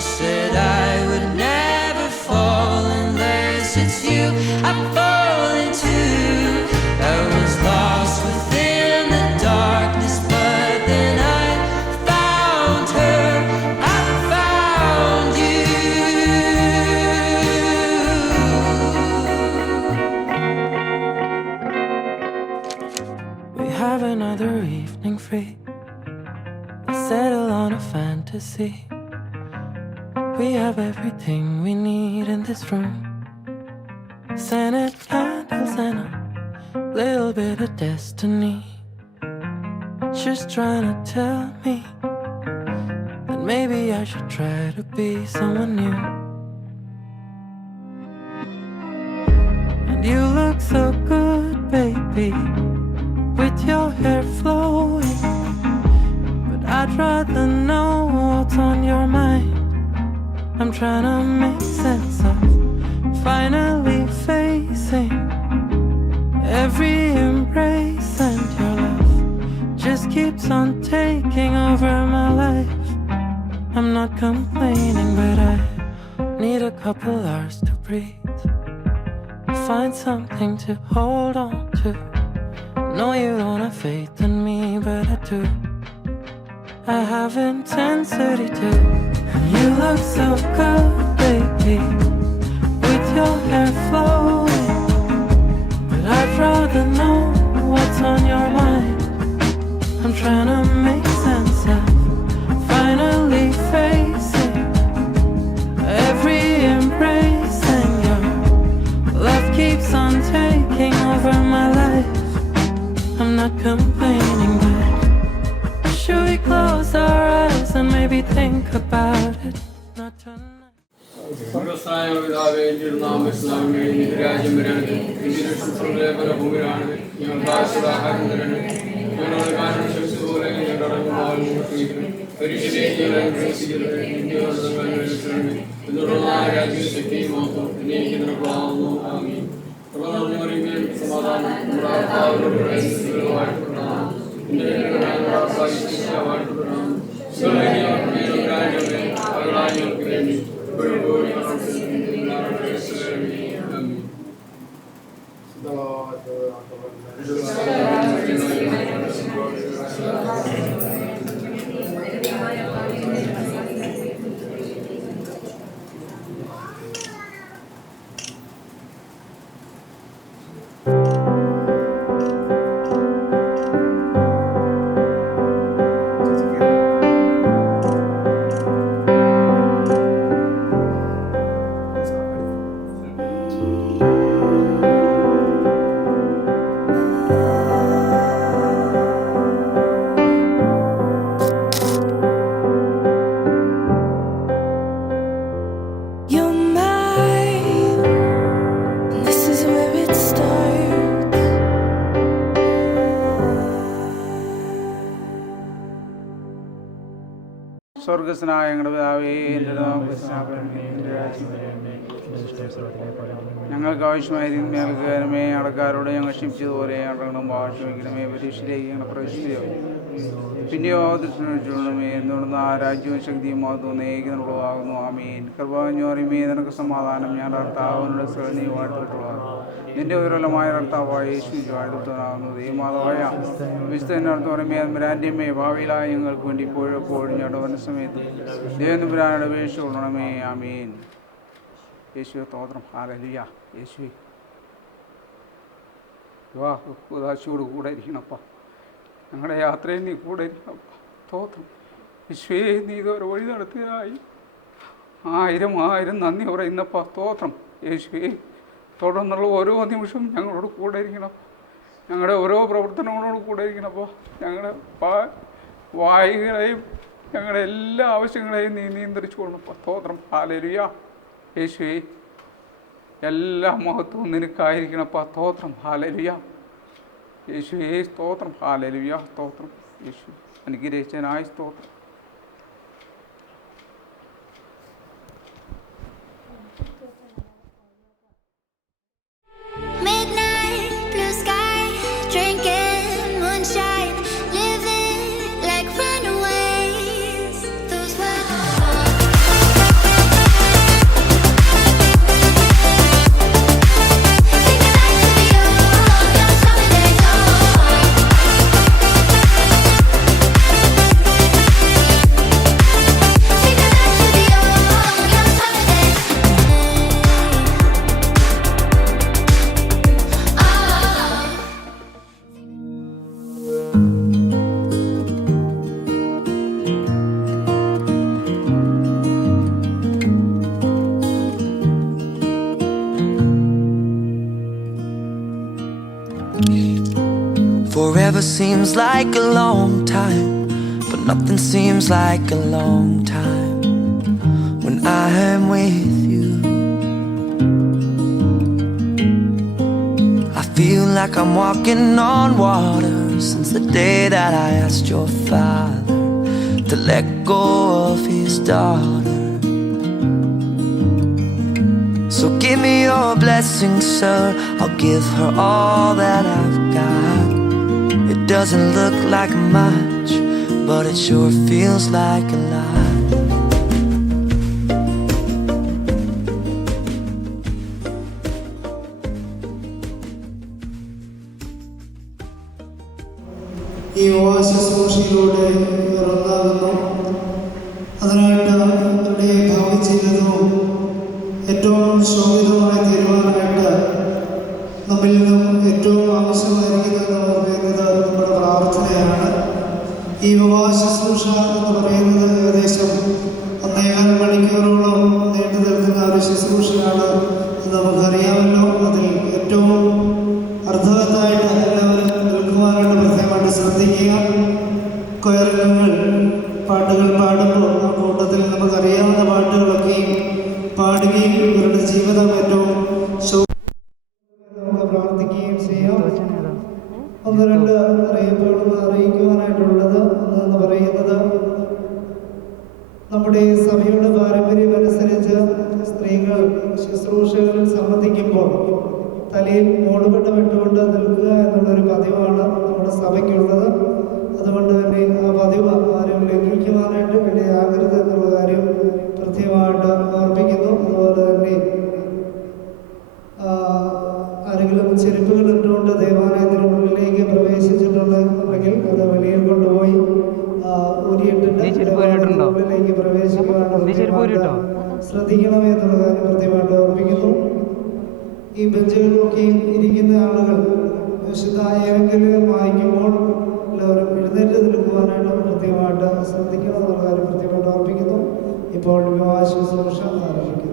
said I would never fall unless it's you I fall into. I was lost within the darkness, but then I found her, I found you. We have another evening free, settle on a fantasy. We have everything we need in this room. Scented candles and a little bit of destiny. Just trying to tell me that maybe I should try to be someone new. And you look so good, baby, with your hair flowing, but I'd rather know what's on your mind. I'm trying to make sense of finally facing every embrace, and your love just keeps on taking over my life. I'm not complaining, but I need a couple hours to breathe, find something to hold on to. No, you don't have faith in me, but I do. I have intensity too. And you look so good, baby, with your hair flowing, but I'd rather know what's on your mind. I'm trying to make sense of finally facing every embrace, and your love keeps on taking over my life. I'm not complaining, but should we close our eyes and maybe think about it? Not tonight. സ്വർഗസ്നായ ഞങ്ങളുടെ പിതാവേ, ഞങ്ങൾക്ക് ആവശ്യമായ ഞങ്ങൾക്ക് കരമേ അടക്കാരോട് ഞങ്ങൾ ക്ഷമിച്ചതുപോലെ അടക്കണം ക്ഷമിക്കണമേ. പരീക്ഷയിലേക്ക് ഞങ്ങൾ പ്രവേശിക്കുകയോ പിന്നെയോ ദൃഷ്ടിമേ എന്തുകൊണ്ടെന്ന് ആ രാജ്യവും ശക്തിയും തോന്നിയേക്കുന്നുള്ളതാകുന്നു. ആമീൻ. കൃപഞ്ഞു പറയുമേ നിനക്ക് സമാധാനം. ഞാൻ കർത്താവിനോട് ശ്രദ്ധ വാഴ്ത്തിട്ടുള്ളതാണ്. നിന്റെ ഉയരലമായ കർത്താവായ യേശു വാഴ്ത്തവനാകുന്നു. ദൈവമാതാവായ വിശുദ്ധനടുത്ത് പറയുമേ അന്മരാന്റെമേ ഭാവിയിലായ ഞങ്ങൾക്ക് വേണ്ടി ഇപ്പോഴെപ്പോഴും ഞങ്ങളുടെ സമയത്ത് ദൈവനപുരാനുടെ അപേക്ഷ കൊള്ളണമേ. ആമീൻ. യേശുവെ സ്തോത്രം. ഹല്ലേലൂയ. യേശുവെ ഉദാശയോട് കൂടെ ഇരിക്കണപ്പ. ഞങ്ങളുടെ യാത്രയിൽ നീ കൂടെ ഇരിക്കണപ്പ. സ്തോത്രം. യേശുവേ നീ ഇതൊരു വഴി നടത്തിയതായി 1000 നന്ദി പറയുന്നപ്പ. സ്തോത്രം. യേശുവേ തുടർന്നുള്ള ഓരോ നിമിഷവും ഞങ്ങളോട് കൂടെ ഇരിക്കണം. ഞങ്ങളുടെ ഓരോ പ്രവർത്തനങ്ങളോട് കൂടെ ഇരിക്കണപ്പോൾ ഞങ്ങളുടെ വായുകളെയും ഞങ്ങളുടെ എല്ലാ ആവശ്യങ്ങളെയും നീ നിയന്ത്രിച്ചു കൊള്ളണപ്പോൾ. സ്തോത്രം. ഹല്ലേലൂയ. യേശുവേ എല്ലാ മഹത്വവും നിനക്കായിരിക്കണപ്പോൾ. സ്തോത്രം. ഹല്ലേലൂയ. യേശുവേ സ്തോത്രം. ഹല്ലേലൂയ. സ്തോത്രം. യേശു അനുഗ്രഹിച്ചനായി സ്തോത്രം. Forever seems like a long time, but nothing seems like a long time when I am with you. I feel like I'm walking on water since the day that I asked your father to let go of his daughter. So give me your blessing, sir, I'll give her all that I've got. It doesn't look like much, but it sure feels like a lot. ഈ ശുശ്രൂഷയിലൂടെ ഇറങ്ങാകുന്നു. അതിനായിട്ട് അവരുടെ ഭാവി ജീവിതവും ഏറ്റവും ശോഭിതമായി തീരുവാനായിട്ട് നമ്മിൽ നിന്നും ഏറ്റവും ആവശ്യമായിരിക്കുന്നത് എന്ന് പറയുന്നത് നമ്മുടെ പ്രാർത്ഥനയാണ്. ഈ വിവാഹ ശുശ്രൂഷ എന്ന് പറയുന്നത് ഏകദേശം 1.25 മണിക്കൂറോളം നീണ്ടു നിൽക്കുന്ന ഒരു ശുശ്രൂഷയാണ് എന്ന് നമുക്കറിയാമല്ലോ. അതിൽ ഏറ്റവും അർത്ഥവത്തായിട്ട് എല്ലാവരും നിൽക്കുവാനായിട്ട് പ്രത്യേകമായിട്ട് ശ്രദ്ധിക്കുക. കൊയറുകൾ പാട്ടുകൾ പാടുമ്പോൾ ആ കൂട്ടത്തിൽ നമുക്കറിയാവുന്ന പാട്ടുകളൊക്കെയും പാടുകയും ഇവരുടെ ജീവിതം ഏറ്റവും നമുക്ക് പ്രാർത്ഥിക്കുകയും ചെയ്യാം. 1-2 അറിയിപ്പുകളെന്ന് അറിയിക്കുവാനായിട്ടുള്ളത് എന്ന് പറയുന്നത്, നമ്മുടെ സഭയുടെ പാരമ്പര്യമനുസരിച്ച് സ്ത്രീകൾ ശുശ്രൂഷകളിൽ സംബന്ധിക്കുമ്പോൾ തലയിൽ മൂടുപട്ടം ഇട്ടുകൊണ്ട് നിൽക്കുക എന്നുള്ളൊരു പതിവാണ് നമ്മുടെ സഭയ്ക്കുള്ളത്. അതുകൊണ്ട് തന്നെ ആ പതിവ് ആരും ലംഘിക്കുവാനായിട്ട് ഇടയാകരുത് എന്നുള്ള കാര്യം പ്രത്യേകമായിട്ട് ഓർമ്മിക്കുന്നു. അതുപോലെ തന്നെ ആരെങ്കിലും ചെരുപ്പുകൾ ഇട്ടുകൊണ്ട് ദേവാലയത്തിനുള്ളിലേക്ക് പ്രവേശിച്ചിട്ടുണ്ടെങ്കിൽ അത് വെളിയിൽ കൊണ്ടുപോയി ഊരിയിട്ടിട്ട് ഉള്ളിലേക്ക് പ്രവേശിക്കുവാനുള്ള ശ്രദ്ധിക്കണമേ എന്നുള്ള കാര്യം പ്രത്യേകമായിട്ട് ഓർമ്മിക്കുന്നു. ഈ ബെഞ്ചുകളിലൊക്കെയും ഇരിക്കുന്ന ആളുകൾ വിശുദ്ധ ഏവെങ്കിലും വായിക്കുമ്പോൾ എല്ലാവരും എഴുന്നേറ്റ് നിൽക്കുവാനായിട്ട് പ്രത്യേകമായിട്ട് ശ്രദ്ധിക്കണം എന്നുള്ള കാര്യം പ്രത്യേകമായിട്ട് ഓർമ്മിക്കുന്നു. ഇപ്പോൾ വിവാഹ ശുശ്രൂഷ ആരംഭിക്കുന്നു.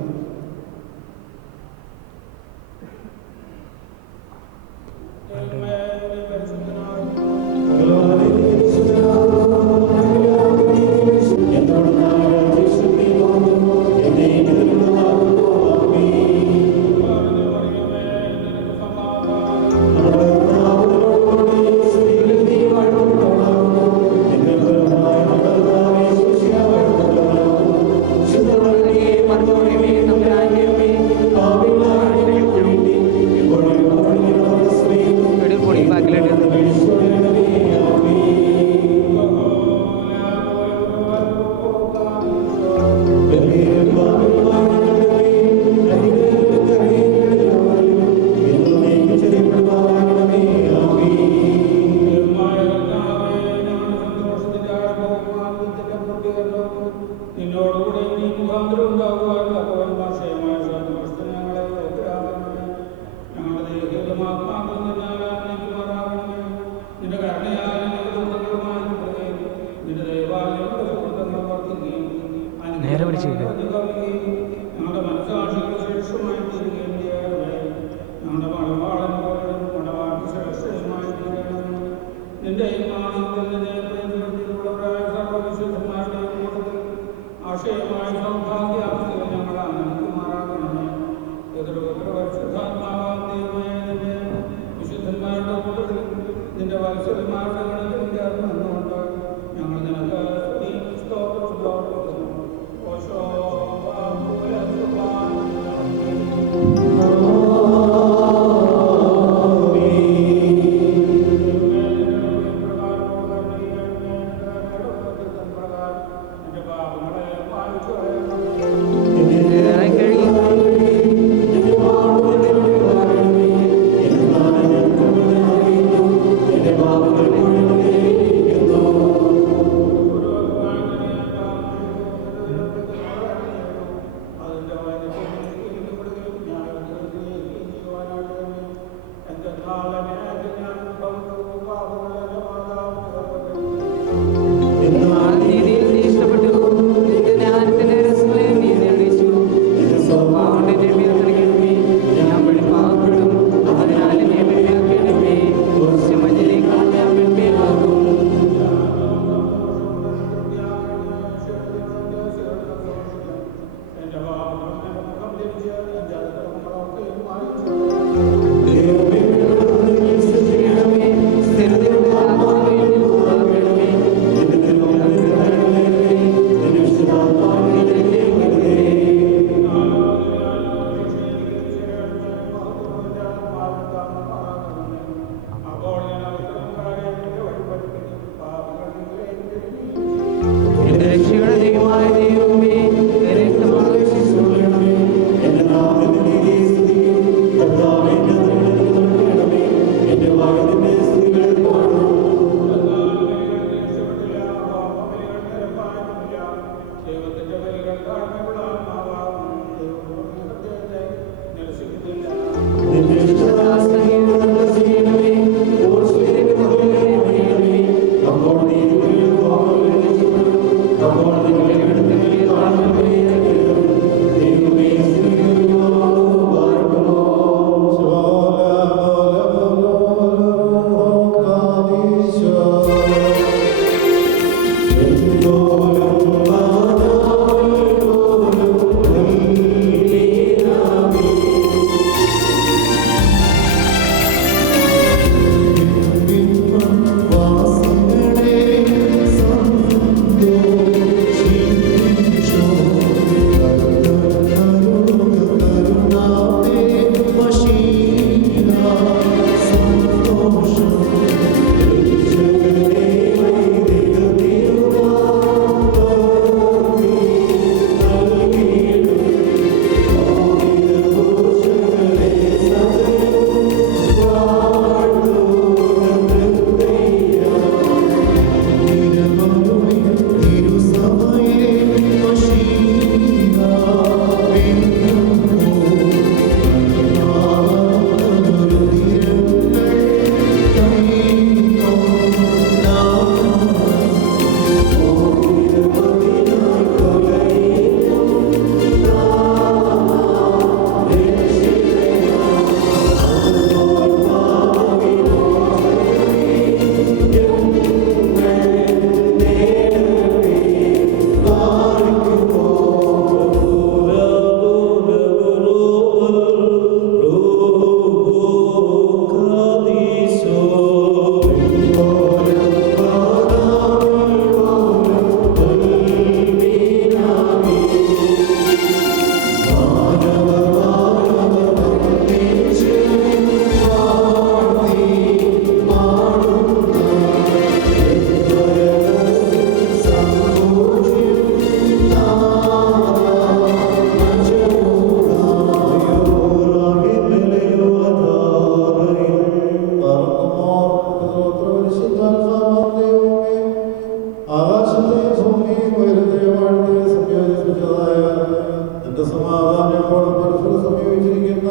തന്റെ സമാധാനം ഇപ്പോൾ പരസ്പരം സംയോജിച്ചിരിക്കുന്ന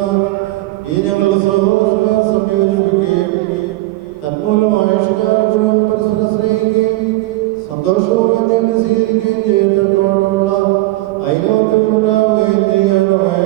ഈ ഞങ്ങളുടെ സഹോദരങ്ങളെ സംയോജിപ്പിക്കുകയും തന്മൂലമായ ആയുഷ്കാലം പരസ്പരം സ്നേഹിക്കുകയും സന്തോഷപൂർവ്വം തന്നെ സ്വീകരിക്കുകയും ചെയ്തിട്ടുള്ള ഐരോപ്യമുണ്ടാവുകയും ചെയ്യണമേ.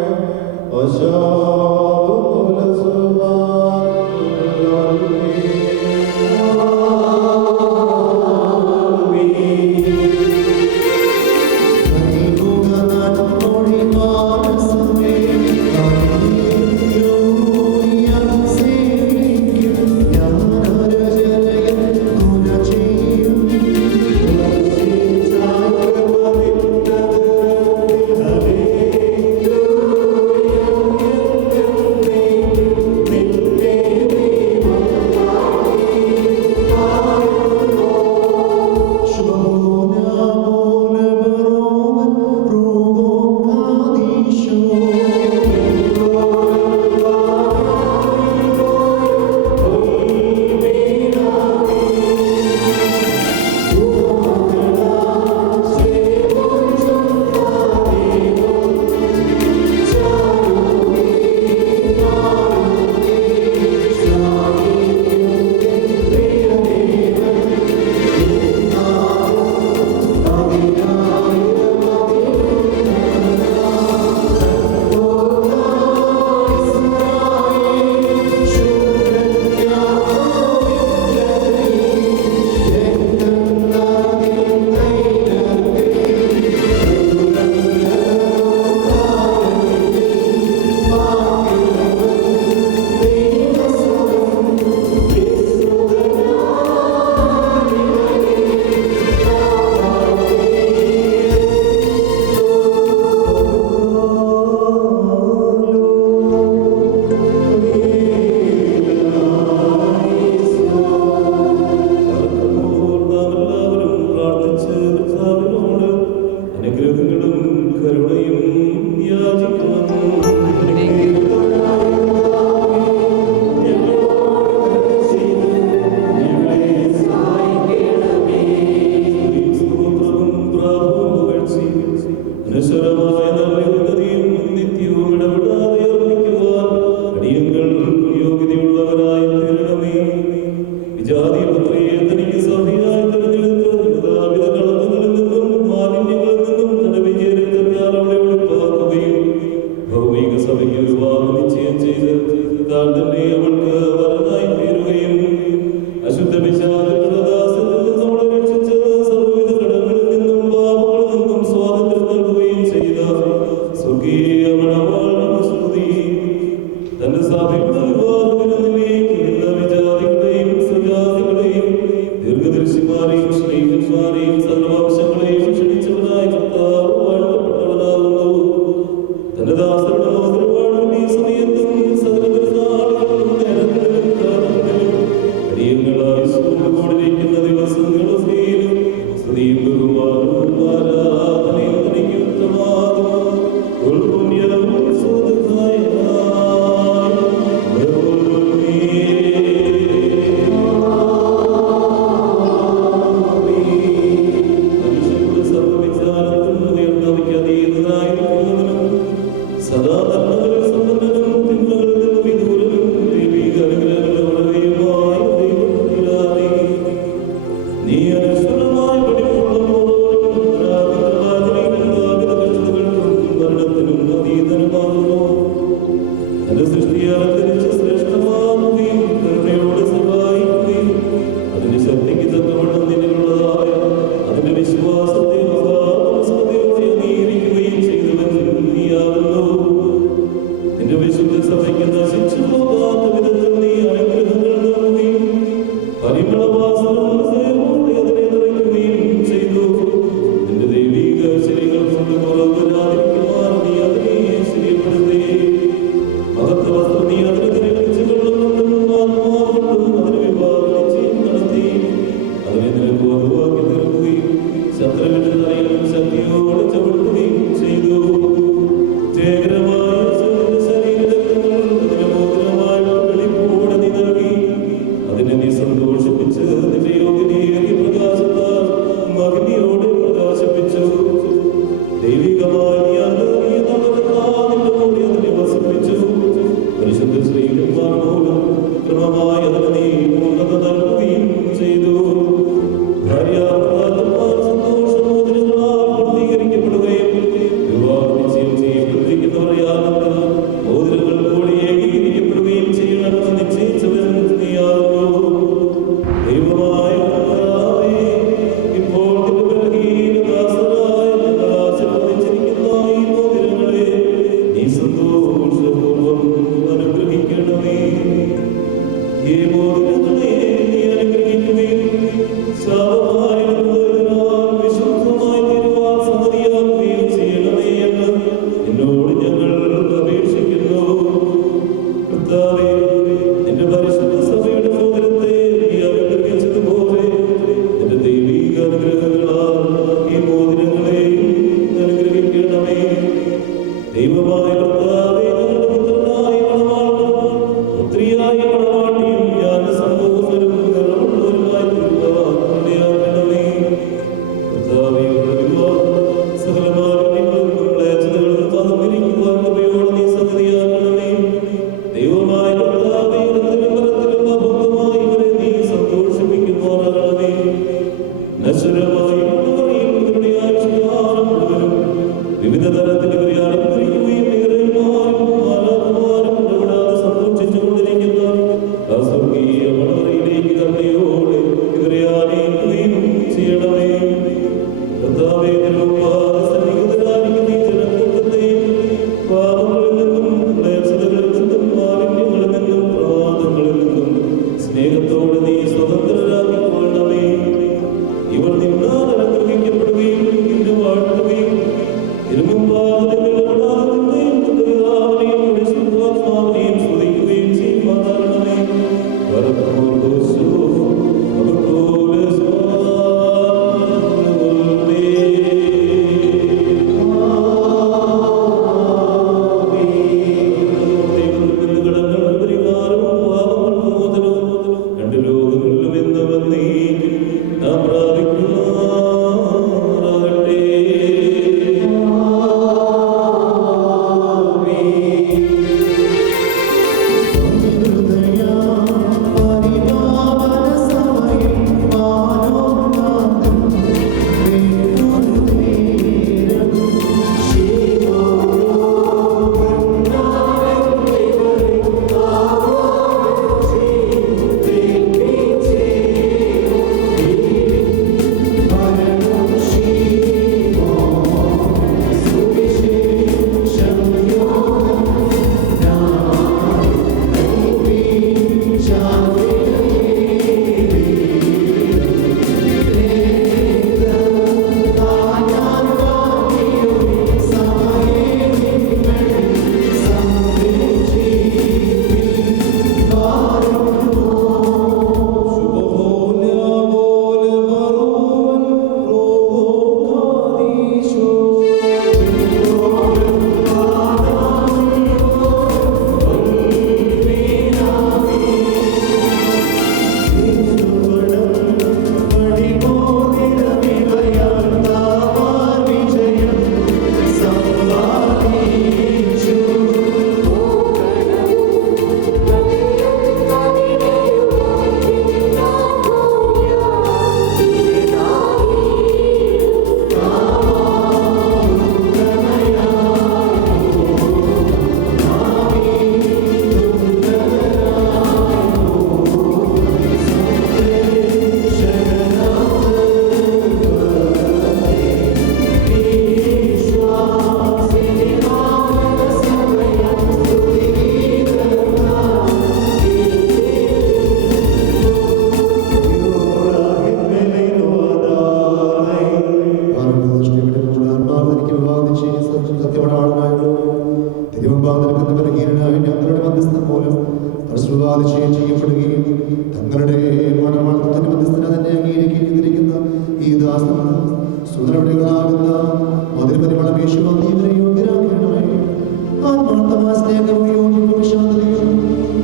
മഹത്വ വസ്തു നീ അതിന് നിന്നോട് ഞങ്ങൾ അപേക്ഷിക്കുന്നു. കർത്താവേ, നിന്റെ പരിശുദ്ധ സഭയുടെ മോതിരത്തെ നീ അനുഗ്രഹിച്ചതുപോലെ നിന്റെ ദൈവിക അനുഗ്രഹങ്ങളാൽ ഈ മോതിരങ്ങളെയും അനുഗ്രഹിക്കണമേ. ദൈവമായ കർത്താവേ, ഞങ്ങളുടെ പുത്രനായ മണവാളനും പുത്രിയായ മണവാട്ടിയും ഞാൻ സമ്പൂർണ്ണരും നിറമുള്ളവരുമായി തീർക്കുവാൻ ഇടയാക്കണമേ. കർത്താവേ, സകലമായ ക്ലേശതകളും കൃപയോടെ നീ സന്നിധിയാക്കണമേ. ദൈവമായ കർത്താവേ, ഇടത്തിലും വലത്തിലും അഭംഗമായി ഇവരെ നീ സന്തോഷിപ്പിക്കുമാറാകണമേ. നശ്വരമായി ഇവരുടെ ആയുഷ്കാലം മുഴുവനും വിവിധ തരത്തിൽ ഇവരെ അലങ്കരിക്കുകയും ഇവരെമാരും മാലാഖമാരും ഇടപെടാതെ സന്തോഷിച്ചുകൊണ്ടിരിക്കുന്ന ആ സ്വർഗീയ മണവറയിലേക്ക് കരുണയോടെ ഇവരെ ആനയിക്കുകയും ചെയ്യണമേ. കർത്താവേ, നിരുപാധിക സന്നിഹിതരായിരിക്കുന്ന ഈ ജനക്കൂട്ടത്തെയും പാപങ്ങളിൽ നിന്നും ക്ലേശതകളിൽ നിന്നും മാലിന്യങ്ങളിൽ നിന്നും പ്രമാദങ്ങളിൽ നിന്നും സ്നേഹത്തോടെ നീ സ്വതന്ത്രരാക്കിക്കൊള്ളണമേ. ഇവർ നിന്നാൽ അനുഗ്രഹിക്കപ്പെടുകയും നിന്നെ വാഴ്ത്തുകയും തിരുമുമ്പാകെ നിലവിടാതെയും നിന്റെ പിതാവിനെയും പരിശുദ്ധാത്മാവിനെയും സ്തുതിക്കുകയും ചെയ്യുമാറാകണമേ. വരദോസോ രണ്ട് ലോകങ്ങളിലും എന്നവൻ നീ നാം പ്രാപിക്കുമാറാകട്ടെ. ചെയ്യപ്പെടുകയും തങ്ങളുടെ മണവാളത്തിന്റെ മധ്യസ്ഥന തന്നെ അംഗീകരിക്കുന്ന ഈ ദാസൻ സുതരവിളികളാകുന്ന മധുരപരിമളം യേശുവന്ദീവരെ യോഗ്യരാക്കണമേ. ആത്മാർത്ഥമായ സ്നേഹവും യോജിപ്പും ശാന്തതയും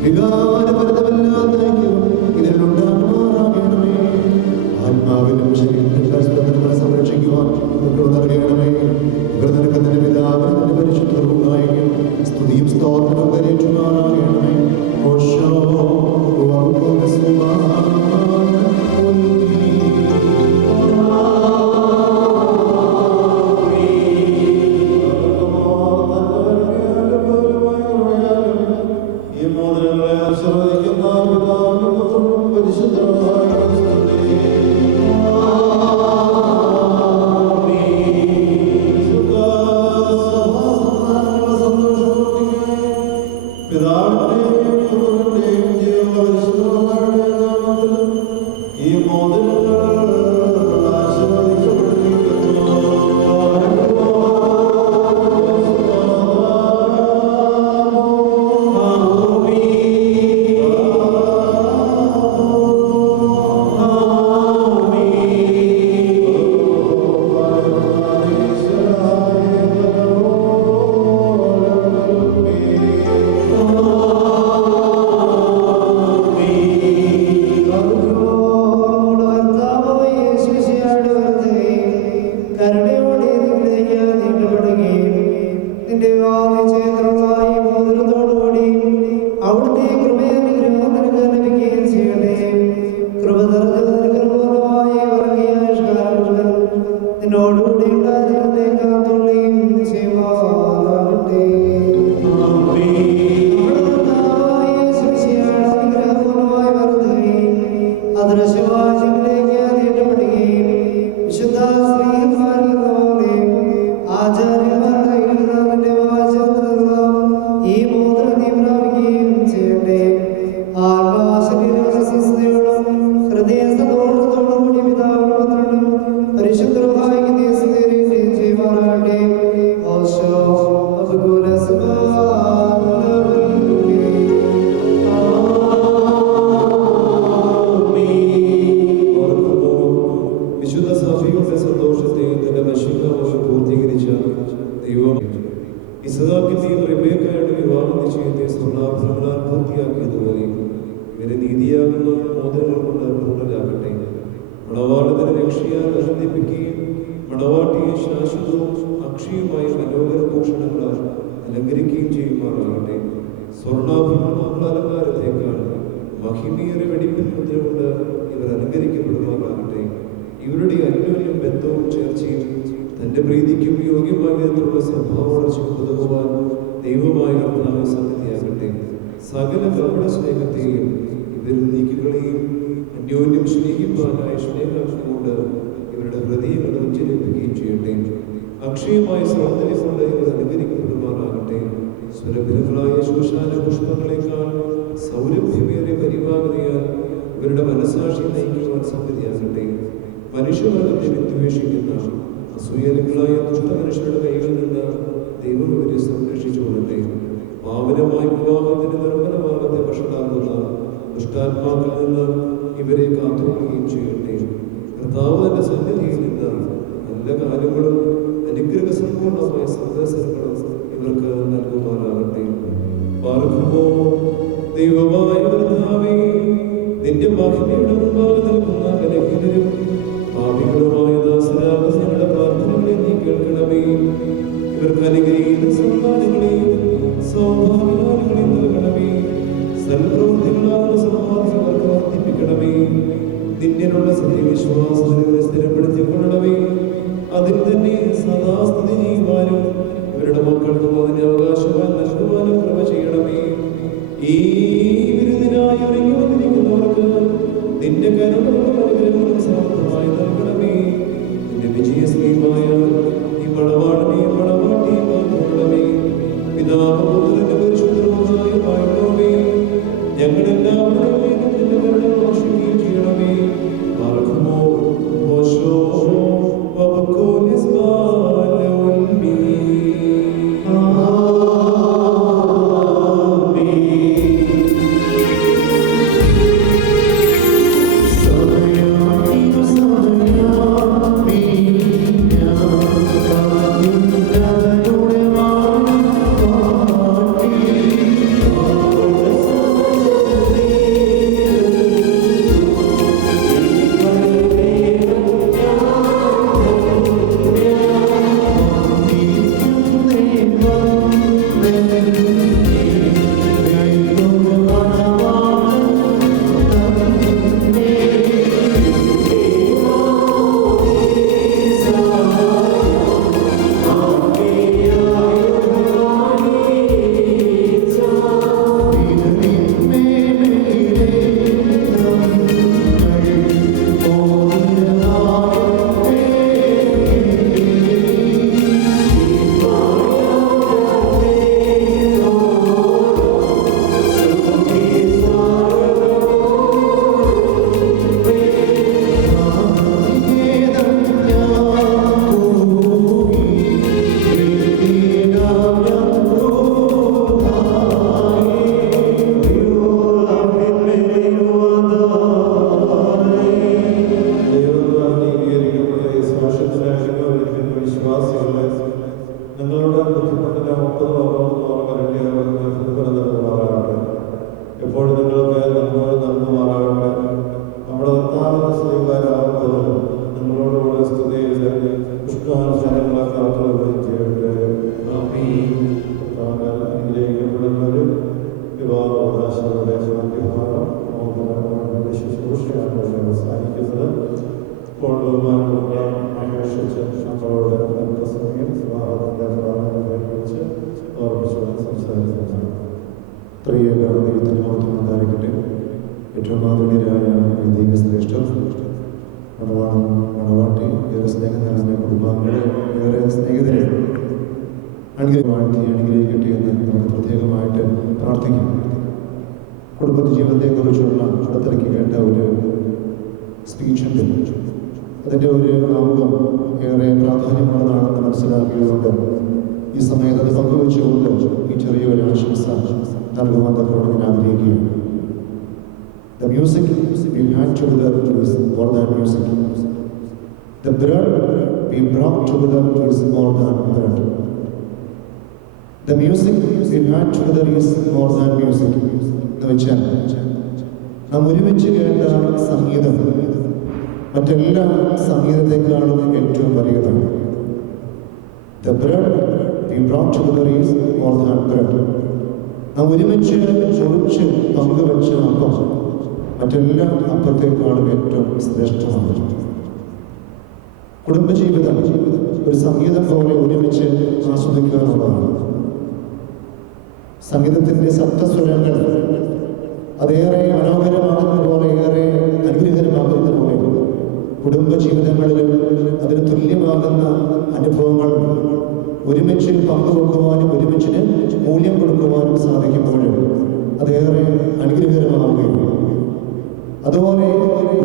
വികാരപരിതമല്ലാത്ത ഐക്യവും ഇതിലുണ്ടാകുമാറാകണമേ. ആത്മാവിലും ശരീരത്തിലും പരസ്പരം സംരക്ഷിക്കുവാൻ നൽകണമേ. ഇവർ നിനക്കുന്നതിന്റെ പിതാവിന് നിന്റെ പരിശുദ്ധവുമായും സ്തുതിയും സ്തോത്രവും കരേറ്റുമാറാകണമേ. ഓശോ പിതാവിന്റെ നിന്റെ വിവാഹനിശ്ചയത്തിനുള്ളതായി മോതിരത്തോടുകൂടി അവിടുത്തെ കൃപയനുഗ്രഹം നിനക്ക് ലഭിക്കുകയും ചെയ്യട്ടെ. കൃപ നിറഞ്ഞ വർഗീയ ആയുഷ്കാലം മുഴുവൻ നിന്നോടുകൂടി ഉണ്ടായിരുന്നത്തെ കാത്തുള്ളിയും ചെയ്യുവാനാകട്ടെ. അനുഗ്രഹപൂർണ്ണമായി വരുത്തുകയും അദൃശ്യമായ ജീവിതത്തിലേക്ക് നീട്ടപ്പെടുകയും വിശുദ്ധ സ്ത്രീമാരിൽ പോലെ ആചാര്യന്മാരുടെ എഴുതാതിന്റെ വാചകത്തിലുള്ള ഈ മോതിരം നീ പ്രാപിക്കുകയും ചെയ്യട്ടെ. ആത്മാശരീരസ്വസ്ഥയോടും ഹൃദയസന്തോഷത്തോടും കൂടി പിതാവിനും പുത്രനും പരിശുദ്ധ റൂഹായിക്ക് നീ സ്തുതിക്കുകയും ചെയ്യുമാറാകട്ടെ. ഓശോ വിശുദ്ധ സഭയുടെ സന്തോഷത്തെ തന്റെ വശീകരണം പൂർത്തീകരിച്ച ദൈവം ഇസഹാക്കിന്റെയും റിബേക്കയുടെ വിവാഹ നിശ്ചയത്തെ സ്വർണ്ണാഭരണങ്ങളാൽ പൂർത്തിയാക്കിയതുപോലെ ഇവരെ നീതിയാകുന്ന മോദങ്ങൾ കൊണ്ട് പൂർണ്ണരാകട്ടെ. മണവാളത്തിന് രക്ഷയാൽ ആനന്ദിപ്പിക്കുകയും മണവാട്ടിയെ ശാശ്വതവും അക്ഷയമായ മനോഹര ഭൂഷണങ്ങളാൽ അലങ്കരിക്കുകയും ചെയ്യുമാറാകട്ടെ. സ്വർണ്ണാഭരണങ്ങളുടെ അലങ്കാരത്തേക്കാൾ മഹിമയേറെ വെടിപ്പിൻ മുദ്ര കൊണ്ട് ഇവർ അലങ്കരിക്കപ്പെടുമാറാകട്ടെ. ഇവരുടെ അന്യോന്യം ബന്ധവും ചേർച്ചയും തന്റെ പ്രീതിക്കും യോഗ്യമായ വിധത്തിലുള്ള സ്വഭാവവളർച്ചയ്ക്ക് ഉതകുവാൻ ദൈവമായ കർത്താവ് സന്നിധിയാകട്ടെ. സകല കപട സ്നേഹത്തെയും ഇവരിൽ നീക്കുകളെയും അന്യോന്യം സ്നേഹിപ്പാനായ സ്നേഹം കൊണ്ട് ഇവരുടെ ഹൃദയങ്ങളെ ഉജ്ജ്വലിപ്പിക്കുകയും ചെയ്യട്ടെ. അക്ഷയമായ സൗന്ദര്യം കൊണ്ട് ഇവർ അനുകരിക്കപ്പെടുമാറാകട്ടെ. സ്വരഭിലങ്ങളായ ശോശാന പുഷ്പങ്ങളെക്കാൾ സൗരഭ്യമേറിയ പരിപാകതയാൽ ഇവരുടെ മനസ്സാക്ഷി നയിക്കുവാൻ സംഗതിയാകട്ടെ. മനുഷ്യവർഗത്തെ വിദ്വേഷിക്കുന്ന അസൂയകളായ ദുഷ്ടമനുഷ്യരുടെ കൈകളിൽ നിന്ന് ദൈവം ഇവരെ സംരക്ഷിച്ചു കൊള്ളട്ടെ. പാവനമായ വിവാഹത്തിന് നിർമ്മല മാർഗത്തെ വഷളാക്കുന്ന ദുഷ്ടാത്മാക്കളിൽ നിന്ന് ഇവരെ കാത്തുകൊള്ളുകയും ചെയ്യട്ടെ. കർത്താവ് തന്റെ സന്നിധിയിൽ നിന്ന് നല്ല കാലങ്ങളും അനുഗ്രഹ സമ്പൂർണമായ സന്ദർശനങ്ങളും ഇവർക്ക് നൽകുമാറാകട്ടെ. പാർക്കുമ്പോ ദൈവമായ കർത്താവേ, നിന്റെ മഹിമയുടെ മുമ്പാകെ നിൽക്കുന്ന ബലഹീനരും പാപികളുമായ ദാസരാകുന്ന ഞങ്ങളുടെ പ്രാർത്ഥനകളെ നീ കേൾക്കണമേ. ഇവർക്ക് അനുഗ്രഹീത സന്താനങ്ങളെയും സൗഭാഗ്യങ്ങളെയും നൽകണമേ. സൽപ്രവൃത്തികളാകുന്ന സമ്പാദ്യം അവർക്ക് വർദ്ധിപ്പിക്കണമേ. നിന്നിലുള്ള സത്യവിശ്വാസത്തിൽ ഇവരെ സ്ഥിരപ്പെടുത്തിക്കൊള്ളണമേ. അതിൽ തന്നെ സദാസ്ഥിതി ചെയ്യുവാനും ഇവരുടെ മക്കൾക്കും അതിനെ അവകാശമായി നൽകുവാനും കൃപ ചെയ്യണമേ. ഈ വിരുദിനായി ഒരുങ്ങി വന്നിരിക്കുന്നവർക്ക് നിന്റെ കരുണകളും അനുഗ്രഹങ്ങളും സമർത്ഥമായി നൽകണമേ. നിന്റെ വിജയശ്രീമായ ഈ മണവാളനെയും മണവാട്ടിയും കാത്തുകൊള്ളണമേ. പിതാപുത്രന്റെ പരിശുദ്ധമായ വാഴ്വേ, ഞങ്ങളെല്ലാവരും നിന്റെ കരുണ വർഷിക്കുകയും ചെയ്യണമേ. ആർക്കുമോ ഓശോ Oh പ്രിയ ദൈവത്തിന് മഹത്വമുണ്ടായിരിക്കട്ടെ. ഏറ്റവും ആദരണീയരായ വൈദിക ശ്രേഷ്ഠർ, മണവാട്ടി, ഏറെ സ്നേഹം നിറഞ്ഞ കുടുംബാംഗങ്ങളെ, ഏറെ സ്നേഹിതരെ അനുഗ്രഹിക്കട്ടെ എന്ന് നമുക്ക് പ്രത്യേകമായിട്ട് പ്രാർത്ഥിക്കാം. കുടുംബ ജീവിതത്തെക്കുറിച്ചുള്ള അടുത്തിടയ്ക്ക് കേട്ട ഒരു സ്പീച്ചുണ്ട്. അതിൻ്റെ ഒരു ആമുഖം ഏറെ പ്രാധാന്യമുള്ളതാണെന്ന് മനസ്സിലാക്കിയതുകൊണ്ട് ഈ സമയത്ത് അത് പങ്കുവെച്ചുകൊണ്ട് ഈ ചെറിയൊരു ആശംസ നൽകുവാൻ തക്കോടെ ഞാൻ ആഗ്രഹിക്കുകയാണ്. The music we had together is more than music. The bread we brought together is more than bread. The music we had together is more than music. എന്ന് വെച്ചാൽ നാം ഒരുമിച്ച് കേട്ട സംഗീതം മറ്റെല്ലാ സംഗീതത്തെക്കാളും ഏറ്റവും വലിയതാണ്. The bread we brought together is more than bread. നാം ഒരുമിച്ച് ചൊറിച്ച് പങ്കുവെച്ച അപ്പം മറ്റെല്ലാ അപ്പത്തെക്കാളും ഏറ്റവും ശ്രേഷ്ഠമാണ്. കുടുംബജീവിതം ഒരു സംഗീതം പോലെ ഒരുമിച്ച് ആസ്വദിക്കുക എന്നുള്ളതാണ്. സംഗീതത്തിൻ്റെ സപ്തസ്വരങ്ങൾ അതേറെ മനോഹരമാകുന്ന പോലെ, ഏറെ അനുഗ്രഹകരമാകുന്ന പോലെ കുടുംബജീവിതങ്ങളിൽ അതിന് തുല്യമാകുന്ന അനുഭവങ്ങൾ ഒരുമിച്ച് പങ്കുവെക്കുവാനും ഒരുമിച്ചിന് മൂല്യം കൊടുക്കുവാനും സാധിക്കുമ്പോൾ അതേറെ അനുഗ്രഹകരമാവുകയാണ്. അതുപോലെ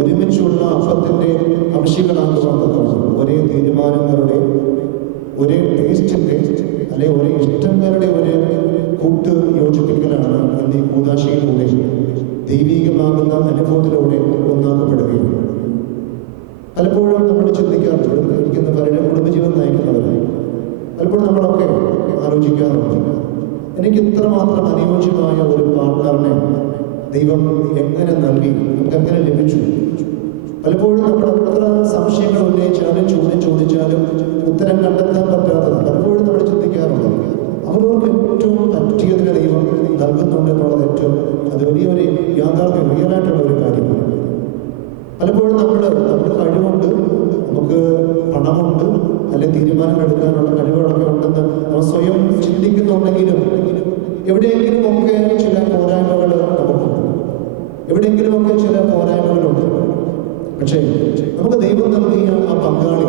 ഒരുമിച്ചുള്ള അപ്പത്തിൻ്റെ അംശികളാകുവാൻ ഒരേ തീരുമാനങ്ങളുടെ, ഒരേ ടേസ്റ്റിൻ്റെ അല്ലെ ഒരേ ഇഷ്ടങ്ങളുടെ ഒരു കൂട്ട് യോജിപ്പിക്കലാണ് എന്നീ കൂദാശയിലൂടെ ദൈവീകമാകുന്ന അനുഭവത്തിലൂടെ ഒന്നാക്കപ്പെടുകയാണ്. പലപ്പോഴും നമ്മൾ ചിന്തിക്കാറുണ്ട്, ഇരിക്കുന്ന പലരും കുടുംബജീവിതം നയിക്കുന്നവരായി പലപ്പോഴും നമ്മളൊക്കെ ആലോചിക്കാറുണ്ട്, എനിക്ക് ഇത്രമാത്രം അനുയോജ്യമായ ഒരു പാർട്ട്ണറിനെ ദൈവം എങ്ങനെ നൽകി, നമുക്കെങ്ങനെ ലഭിച്ചു? പലപ്പോഴും നമ്മൾ എത്ര സംശയങ്ങൾ ഉന്നയിച്ചാലും ചോദിച്ചാലും ഉത്തരം കണ്ടെത്താൻ പറ്റാത്തത് പലപ്പോഴും നമ്മൾ ചിന്തിക്കാറുണ്ട്. അവർക്ക് ഏറ്റവും പറ്റിയതിനെ ദൈവം നൽകുന്നുണ്ട് എന്നുള്ളത് ഏറ്റവും അത് വലിയൊരു യാഥാർത്ഥ്യം, റിയലായിട്ടുള്ള ഒരു കാര്യമാണ്. പലപ്പോഴും നമുക്ക് കഴിവുണ്ട്, നമുക്ക് പണമുണ്ട്, അല്ലെങ്കിൽ തീരുമാനങ്ങൾ എടുക്കാനുള്ള കഴിവുകളൊക്കെ ഉണ്ടെന്ന് നമ്മൾ സ്വയം ചിന്തിക്കുന്നുണ്ടെങ്കിലും എവിടെയെങ്കിലുമൊക്കെ ചില പോരായ്മകൾ നമുക്കുണ്ട്, എവിടെയെങ്കിലുമൊക്കെ ചില പോരായ്മകളുണ്ട്. പക്ഷേ നമുക്ക് ദൈവം നൽകിയ ആ പങ്കാളി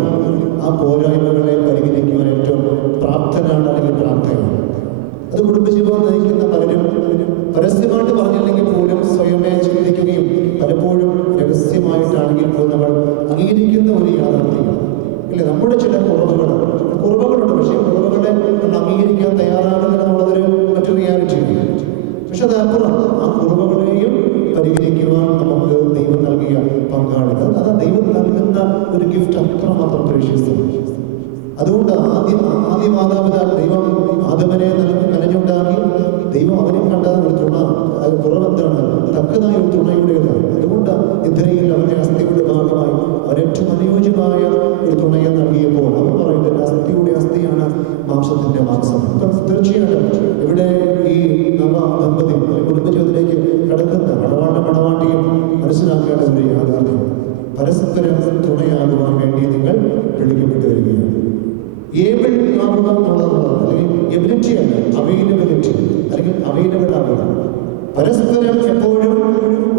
ആ പോരായ്മകളെ പരിഹരിക്കുവാൻ ഏറ്റവും പ്രാപ്തനാണ്, അല്ലെങ്കിൽ പ്രാപ്തയാണ്. അത് കുടുംബജീവിതം നയിക്കുന്ന പലരും പരസ്യമായിട്ട് പറഞ്ഞില്ലെങ്കിൽ പോലും സ്വയമേ ചിന്തിക്കുകയും പലപ്പോഴും രഹസ്യമായിട്ടാണെങ്കിൽ പോലും നമ്മൾ അംഗീകരിക്കുന്ന ഒരു യാഥാർത്ഥ്യമാണ്. ഇല്ലേ, നമ്മുടെ ചില കുറവുകളുണ്ട്, പക്ഷേ കുറവുകളെ നമ്മൾ അംഗീകരിക്കാൻ തയ്യാറാകുന്നില്ല എന്നുള്ളതൊരു മറ്റൊരു റിയാലിറ്റിയാണ്. പക്ഷെ അതപ്പുറം ആ കുറവുകളെയും പരിഹരിക്കുവാൻ നമുക്ക് ദൈവം നൽകിയ പങ്കാളികൾ, അത് ദൈവം നൽകുന്ന ഒരു ഗിഫ്റ്റ് അത്രമാത്രം പ്രേഷ്യസാണ്. അതുകൊണ്ട് ആദ്യ മാതാപിതാക്കൾ ദൈവം ആദമനെ നനഞ്ഞുണ്ടാക്കി, ദൈവം അവനെ കണ്ട ഒരു തുണ, അത് കുറവെന്താണ്, തക്കതായ ഒരു തുണയുടേതാണ്. അതുകൊണ്ട് ഇത്രയിൽ അവന്റെ അസ്ഥിയുടെ ഭാഗമായി അവരേറ്റവും അനുയോജ്യമായ ഒരു തുണയെ നൽകിയപ്പോൾ അവർ പറയുന്നത് അസ്ഥിയുടെ അസ്ഥിയാണ് മാംസത്തിന്റെ മാംസം. അപ്പം തീർച്ചയായും ഇവിടെ ഈ നവ ദമ്പതി കുടുംബജീവിതത്തിലേക്ക് കടക്കുന്ന മണവാട്ടിയും മനസ്സിലാക്കേണ്ട ഒരു യാഥാർത്ഥ്യം, പരസ്പരം തുണയാകുവാൻ വേണ്ടി നിങ്ങൾ വിളിക്കപ്പെട്ടു വരികയാണ്. ഏബിൾ ആവുക എന്നുള്ളത് അല്ലെങ്കിൽ എബിലിറ്റി അല്ല, അവൈലബിലിറ്റി അല്ലെങ്കിൽ അവൈലബിൾ ആവുക. പരസ്പരം എപ്പോഴും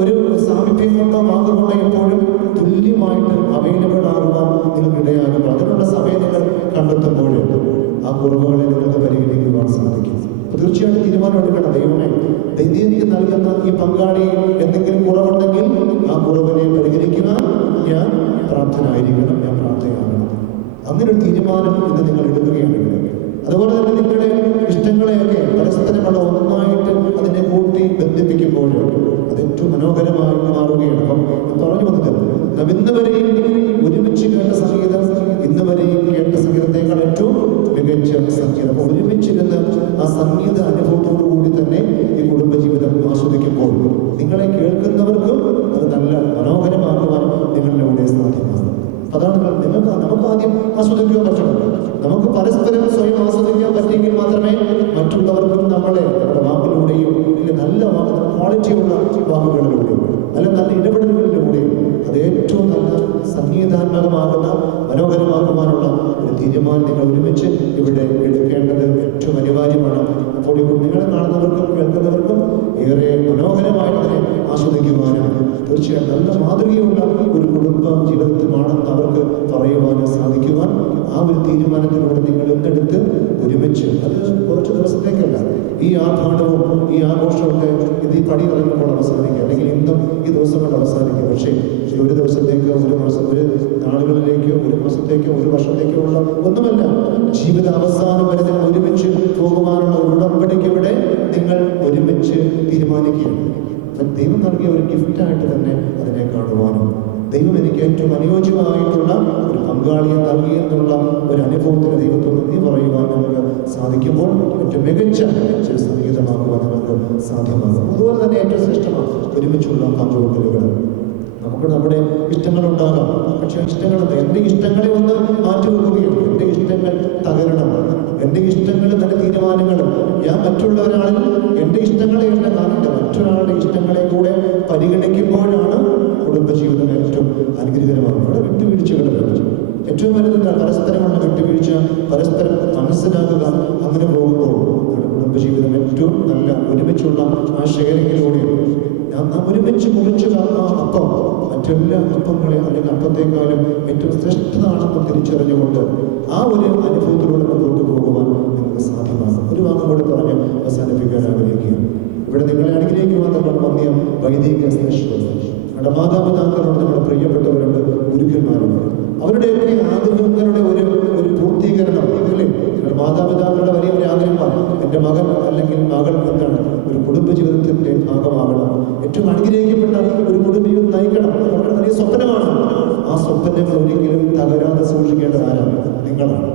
ഒരു സാമീപ്യം കൊണ്ടോ വാക്കുകൊണ്ടോ എപ്പോഴും തുല്യമായിട്ട് അവൈലബിൾ ആകുവാൻ നിങ്ങൾക്ക് ഇടയാകുമ്പോൾ അതിനുള്ള സമയം നിങ്ങൾ കണ്ടെത്തുമ്പോൾ ആ കുറവുകളെ നിങ്ങൾക്ക് പരിഹരിക്കുവാൻ സാധിക്കും. അപ്പോൾ തീർച്ചയായിട്ടും തീരുമാനം എടുക്കണം, ദൈവമേ എനിക്ക് നൽകുന്ന ഈ പങ്കാളി എന്തെങ്കിലും കുറവുണ്ടെങ്കിൽ ആ കുറവിനെ പരിഹരിക്കുവാൻ ഞാൻ പ്രാപ്തനായിരിക്കണം, ഞാൻ പ്രാപ്തയാകണം. അങ്ങനെ ഒരു തീരുമാനം ഇന്ന് നിങ്ങൾ എടുക്കുകയാണെങ്കിൽ, അതുപോലെ തന്നെ നിങ്ങളുടെ ഇഷ്ടങ്ങളെയൊക്കെ പരസ്പരമുള്ള ഒന്നായിട്ട് അതിനെ കൂട്ടി ബന്ധിപ്പിക്കുമ്പോൾ അത് ഏറ്റവും മനോഹരമായി മാറുകയാണ്. അപ്പം പറഞ്ഞു വന്നത് നാം ഇന്ന് വരെയും ഒരുമിച്ച് കേട്ട സംഗീതം, ഇന്ന് വരെയും കേട്ട സംഗീതത്തെക്കാൾ ഏറ്റവും മികച്ച സംഗീതം. അപ്പോൾ ഒരുമിച്ചിരുന്ന് ആ സംഗീത അനുഭവത്തോടു കൂടി തന്നെ ഈ കുടുംബജീവിതം ആസ്വദിക്കുമ്പോൾ നിങ്ങളെ കേൾക്കുന്നവർക്കും അത് നല്ല മനോഹരമാക്കുവാൻ നിങ്ങളിലൂടെ സാധ്യമാണ്. അതാണ് നമുക്ക് ആദ്യം ആസ്വദിക്കുവാൻ പറ്റണം. നമുക്ക് പരസ്പരം സ്വയം ആസ്വദിക്കാൻ പറ്റിയെങ്കിൽ മാത്രമേ മറ്റുള്ളവർക്കും നമ്മുടെ വാക്കിലൂടെയും നല്ല ക്വാളിറ്റിയുള്ള വാക്കുകളിലൂടെയും അല്ല നല്ല ഇടപെടലുകളിലൂടെയും അത് ഏറ്റവും നല്ല സംഗീതാത്മകമാകുന്ന മനോഹരമാക്കുവാനുള്ള ഒരു തീരുമാനം നിങ്ങൾ ഒരുമിച്ച് ഇവിടെ എടുക്കേണ്ടത് ഏറ്റവും അനിവാര്യമാണ്. അപ്പോൾ ഈ കുഞ്ഞുങ്ങളെ കാണുന്നവർക്കും കേൾക്കുന്നവർക്കും ഏറെ മനോഹരമായിട്ട് അതിനെ ആസ്വദിക്കുവാനും തീർച്ചയായും നല്ല മാതൃകയുള്ള ഒരു കുടുംബ ജീവിതത്തിലാണെന്ന് അവർക്ക് പറയുവാനും സാധിക്കുവാൻ ആ ഒരു തീരുമാനത്തിലൂടെ നിങ്ങൾ ഇന്നെടുത്ത് ഒരുമിച്ച്, അത് കുറച്ച് ദിവസത്തേക്കല്ല, ഈ ആഘാടവും ഈ ആഘോഷമൊക്കെ ഇത് ഈ പടി ഇറങ്ങുമ്പോൾ അവസാനിക്കുക, അല്ലെങ്കിൽ ഇന്നും ഈ ദിവസം കൊണ്ട് അവസാനിക്കും. പക്ഷേ ഒരു ദിവസത്തേക്കോ ഒരു മാസം, ഒരു നാളുകളിലേക്കോ ഒരു മാസത്തേക്കോ ഒരു വർഷത്തേക്കോ ഉള്ള ഒന്നുമല്ല. ജീവിത അവസാനം വരെ നിങ്ങൾ ഒരുമിച്ച് പോകുവാനുള്ള ഉടമ്പടിക്ക് ഇവിടെ നിങ്ങൾ ഒരുമിച്ച് തീരുമാനിക്കുകയാണ്. അപ്പം ദൈവം നൽകിയ ഒരു ഗിഫ്റ്റായിട്ട് തന്നെ അതിനെ കാണുവാനും ദൈവം എനിക്ക് ഏറ്റവും അനുയോജ്യമായിട്ടുള്ള ഒരു പങ്കാളിയെ നൽകിയെന്നുള്ള ഒരു അനുഭവത്തിന് ദൈവത്തോട് നന്ദി പറയുവാൻ നമുക്ക് സാധിക്കുമ്പോൾ ഏറ്റവും മികച്ച ഒരു സംഗീതമാക്കുവാൻ നമുക്ക് സാധ്യമാകും. അതുപോലെ തന്നെ ഏറ്റവും ശ്രേഷ്ഠമാണ് ഒരുമിച്ചുള്ള പങ്കുവെക്കലുകൾ. നമുക്ക് നമ്മുടെ ഇഷ്ടങ്ങളുണ്ടാകാം, പക്ഷെ ഇഷ്ടങ്ങളെന്ന് എൻ്റെ ഇഷ്ടങ്ങളെ ഒന്ന് മാറ്റിവെക്കുകയാണ്. എൻ്റെ ഇഷ്ടങ്ങൾ തകരണം, എൻ്റെ ഇഷ്ടങ്ങൾ, എൻ്റെ തീരുമാനങ്ങൾ ഞാൻ മറ്റുള്ളവരാളിൽ എൻ്റെ ഇഷ്ടങ്ങളെ എന്നെ കാണില്ല, മറ്റൊരാളുടെ ഇഷ്ടങ്ങളെ കൂടെ പരിഗണിക്കുമ്പോഴാണ് കുടുംബജീവിതം ഏറ്റവും അനുഗ്രഹകരമാകുന്നത്. അവിടെ വിട്ടുവീഴ്ചകൾ വേണം. ഏറ്റവും വലുത് പരസ്പരമുള്ള വിട്ടുവീഴ്ച, പരസ്പരം മനസ്സിലാക്കുക. അങ്ങനെ പോകുമ്പോൾ നമ്മുടെ കുടുംബജീവിതം ഏറ്റവും നല്ല ഒരുമിച്ചുള്ള ആ ഷെയറിങ്ങിലൂടെ നാം ഒരുമിച്ച് മുറിച്ച് അപ്പം മറ്റെല്ലാ അപ്പങ്ങളെ അല്ലെങ്കിൽ അപ്പത്തേക്കാളും ഏറ്റവും ശ്രേഷ്ഠതാണെന്ന് തിരിച്ചറിഞ്ഞുകൊണ്ട് ആ ഒരു അനുഭവത്തിലൂടെ മുന്നോട്ട് പോകുവാൻ നിങ്ങൾക്ക് സാധ്യമാകും. ഒരു വാക്കും കൂടെ പറഞ്ഞ് അവസാനിപ്പിക്കാൻ ആഗ്രഹിക്കുകയാണ്. ഇവിടെ നിങ്ങളെ അനുഗ്രഹിക്കുവാൻ നമ്മൾ വന്നിയ വൈദിക ശ്രേഷ്ഠത, നമ്മുടെ മാതാപിതാക്കളുണ്ട്, നമ്മുടെ പ്രിയപ്പെട്ടവരുണ്ട്, ഗുരുക്കന്മാരുണ്ട്. അവരുടെയൊക്കെ ആഗ്രഹങ്ങളുടെ ഒരു പൂർത്തീകരണം അല്ലേ? നിങ്ങളുടെ മാതാപിതാക്കളുടെ വലിയൊരു ആഗ്രഹമാണ് എൻ്റെ മകൻ അല്ലെങ്കിൽ മകൾ എന്താണ് ഒരു കുടുംബജീവിതത്തിൻ്റെ ഭാഗമാകണം, ഏറ്റവും അനുഗ്രഹിക്കപ്പെട്ട ഒരു കുടുംബജീവിതം നയിക്കണം. അവരുടെ വലിയ സ്വപ്നമാണ്. ആ സ്വപ്നങ്ങൾ ഒരിക്കലും തകരാതെ സൂക്ഷിക്കേണ്ടത് ആരാണ്? നിങ്ങളാണ്.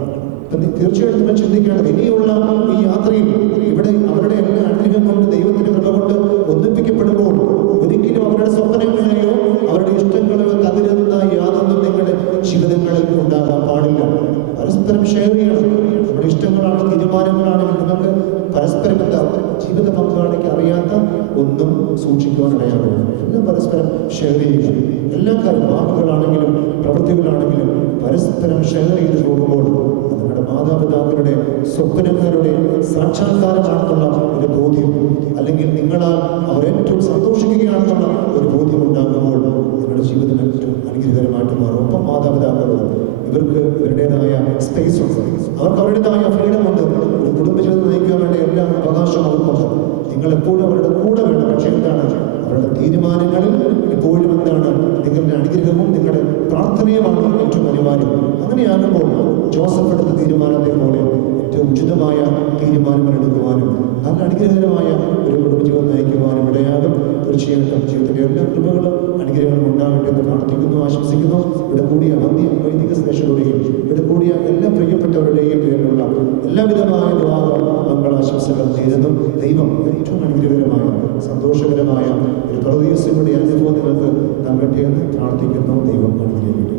തീർച്ചയായിട്ടും നിങ്ങൾ ചിന്തിക്കേണ്ടത് ഇനിയുള്ള ഈ യാത്രയിൽ ഇവിടെ അവരുടെ എല്ലാ അനുഗ്രഹം കൊണ്ട് ദൈവത്തിന്റെ കൃപ കൊണ്ട് ഒന്നിപ്പിക്കപ്പെടുമ്പോൾ ഒരിക്കലും അവരുടെ സ്വപ്നങ്ങളെയോ അവരുടെ ഇഷ്ടങ്ങളെയോ തകരുന്ന യാതൊന്നും നിങ്ങളുടെ ജീവിതങ്ങളിൽ ഉണ്ടാകാൻ പാടില്ല. പരസ്പരം ഷെയർ ചെയ്യണം. നമ്മുടെ ഇഷ്ടങ്ങളാണ്, തീരുമാനങ്ങളാണെങ്കിൽ നിങ്ങൾക്ക് പരസ്പരം എന്താ ജീവിത പങ്കാളിക്ക് അറിയാത്ത ഒന്നും സൂക്ഷിക്കുവാനിടയാകും. എല്ലാം പരസ്പരം ഷെയർ ചെയ്യുക. എല്ലാ കാര്യം വാക്കുകളാണെങ്കിലും പ്രവൃത്തികളാണെങ്കിലും പരസ്പരം ഷെയർ ചെയ്ത് പോകുമ്പോൾ നിങ്ങളുടെ മാതാപിതാക്കളുടെ സ്വപ്നങ്ങളുടെ സാക്ഷാത്കാരമാണെന്നുള്ള ഒരു ബോധ്യം, അല്ലെങ്കിൽ നിങ്ങളാൽ അവർ ഏറ്റവും സന്തോഷിക്കുകയാണെന്നുള്ള ഒരു ബോധ്യം ഉണ്ടാകുമ്പോൾ നിങ്ങളുടെ ജീവിതം ഏറ്റവും അനുഗ്രഹകരമായിട്ട് മാറും. ഒപ്പം മാതാപിതാക്കളോട് ഇവർക്ക് ഇവരുടേതായ സ്പേസ് ഉണ്ട്, അവർക്ക് അവരുടേതായ ഫ്രീഡം ഉണ്ട്. ഒരു കുടുംബജീവിതം നയിക്കാൻ വേണ്ട എല്ലാ അവകാശവും അവർക്കുണ്ട്. നിങ്ങൾ എപ്പോഴും അവരുടെ കൂടെ വേണം. പക്ഷേ എന്താണ് അവരുടെ തീരുമാനങ്ങളിൽ എപ്പോഴും എന്താണ് നിങ്ങളുടെ അനുഗ്രഹവും നിങ്ങളുടെ പ്രാർത്ഥനയുമാണ് ഏറ്റവും അനിവാര്യം. അങ്ങനെയാകുമ്പോൾ ജോസഫ് എടുത്ത തീരുമാനത്തെ പോലെ ഏറ്റവും ഉചിതമായ തീരുമാനങ്ങൾ എടുക്കുവാനും നല്ല അനുഗ്രഹകരമായ ഒരു കുടുംബജീവിതം നയിക്കുവാനും ഇടയാകും. തീർച്ചയായിട്ടും ജീവിതത്തിൻ്റെ എല്ലാ കൃപകളും അനുഗ്രഹങ്ങളും ഉണ്ടാകട്ടെ എന്ന് പ്രാർത്ഥിക്കുന്നു, ആശംസിക്കുന്നു. ഇവിടെ കൂടിയ വന്ധ്യ വൈദിക ശ്രേഷ്ഠരുടെയും ഇവിടെ കൂടിയ എല്ലാ പ്രിയപ്പെട്ടവരുടെയും പേരിലുള്ള എല്ലാവിധമായ വിവാഹ മംഗളാശംസകൾ നേരുന്നു. ദൈവം ഏറ്റവും അനുഗ്രഹകരമായ സന്തോഷകരമായ ഒരു പരദീസയുടെ അനുഭവം നിങ്ങൾക്ക് നൽകട്ടെ എന്ന് പ്രാർത്ഥിക്കുന്നു. ദൈവം അനുഗ്രഹിക്കട്ടെ.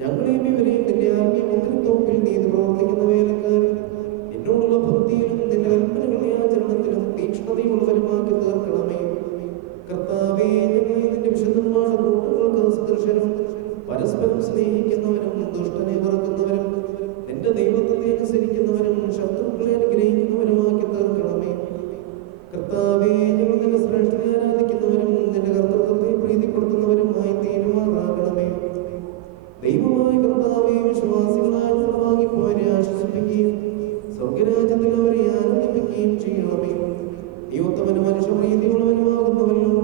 ഞങ്ങളെയും ഇവരെയും നിന്റെ ആത്മീയ മുദ്രത്തോപ്പിൽ നീതി പ്രവർത്തിക്കുന്ന വേലക്കാർ എന്നോടുള്ള ഭക്തിയിലും നിന്റെ കൽപ്പനകളുടെ ആചരണത്തിലും തീക്ഷ്ണതയുള്ളവരുമാക്കി തീർക്കണമേ. കർത്താവേ, ഞങ്ങളെ നിന്റെ വിശുദ്ധന്മാരുടെ കൂട്ടുകൾക്ക് സദൃശരും പരസ്പരം സ്നേഹിക്കുന്നവരും ദുഷ്ടനെ വെറുക്കുന്നവരും നിന്റെ ദൈവത്തെ അനുസരിക്കുന്നവരും ശത്രുക്കളെ അനുഗ്രഹിക്കുന്നവരുമാക്കി തീർക്കണമേ. കർത്താവേ, ഞങ്ങൾ നിന്റെ ശ്രേഷ്ഠനെ ആരാധിക്കുന്നവരും നിന്റെ കർത്തൃത്വത്തെ പ്രീതിപ്പെടുത്തുന്നവരുമായി തീരുമാറാകണമേ. ദൈവമായ കർത്താവേ, വിശ്വാസികളായ വാങ്ങിപ്പോരെ ആശ്വസിപ്പിക്കുകയും സ്വർഗരാജ്യത്തിൽ അവരെ ആനന്ദിപ്പിക്കുകയും ചെയ്യണമേ. ഈ ഉത്തമനും മനുഷ്യപ്രീതിയുള്ളവനുമാകുന്നവല്ലോ,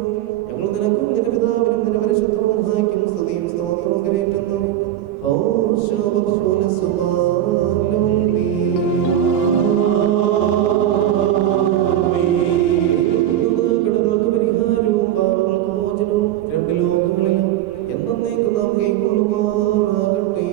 ഞങ്ങൾ നിനക്കും നിന്റെ പിതാവിനും നിന്റെ പരിശുദ്ധ റൂഹായ്ക്കും സ്തുതിയും സ്തോത്രവും കരേറ്റുന്നു. കടങ്ങൾക്ക് പരിഹാരവും പാപങ്ങൾക്ക് മോചനവും രണ്ട് ലോകങ്ങളിലും എന്നേക്കും നാം കൈക്കൊള്ളുമാറാകട്ടെ.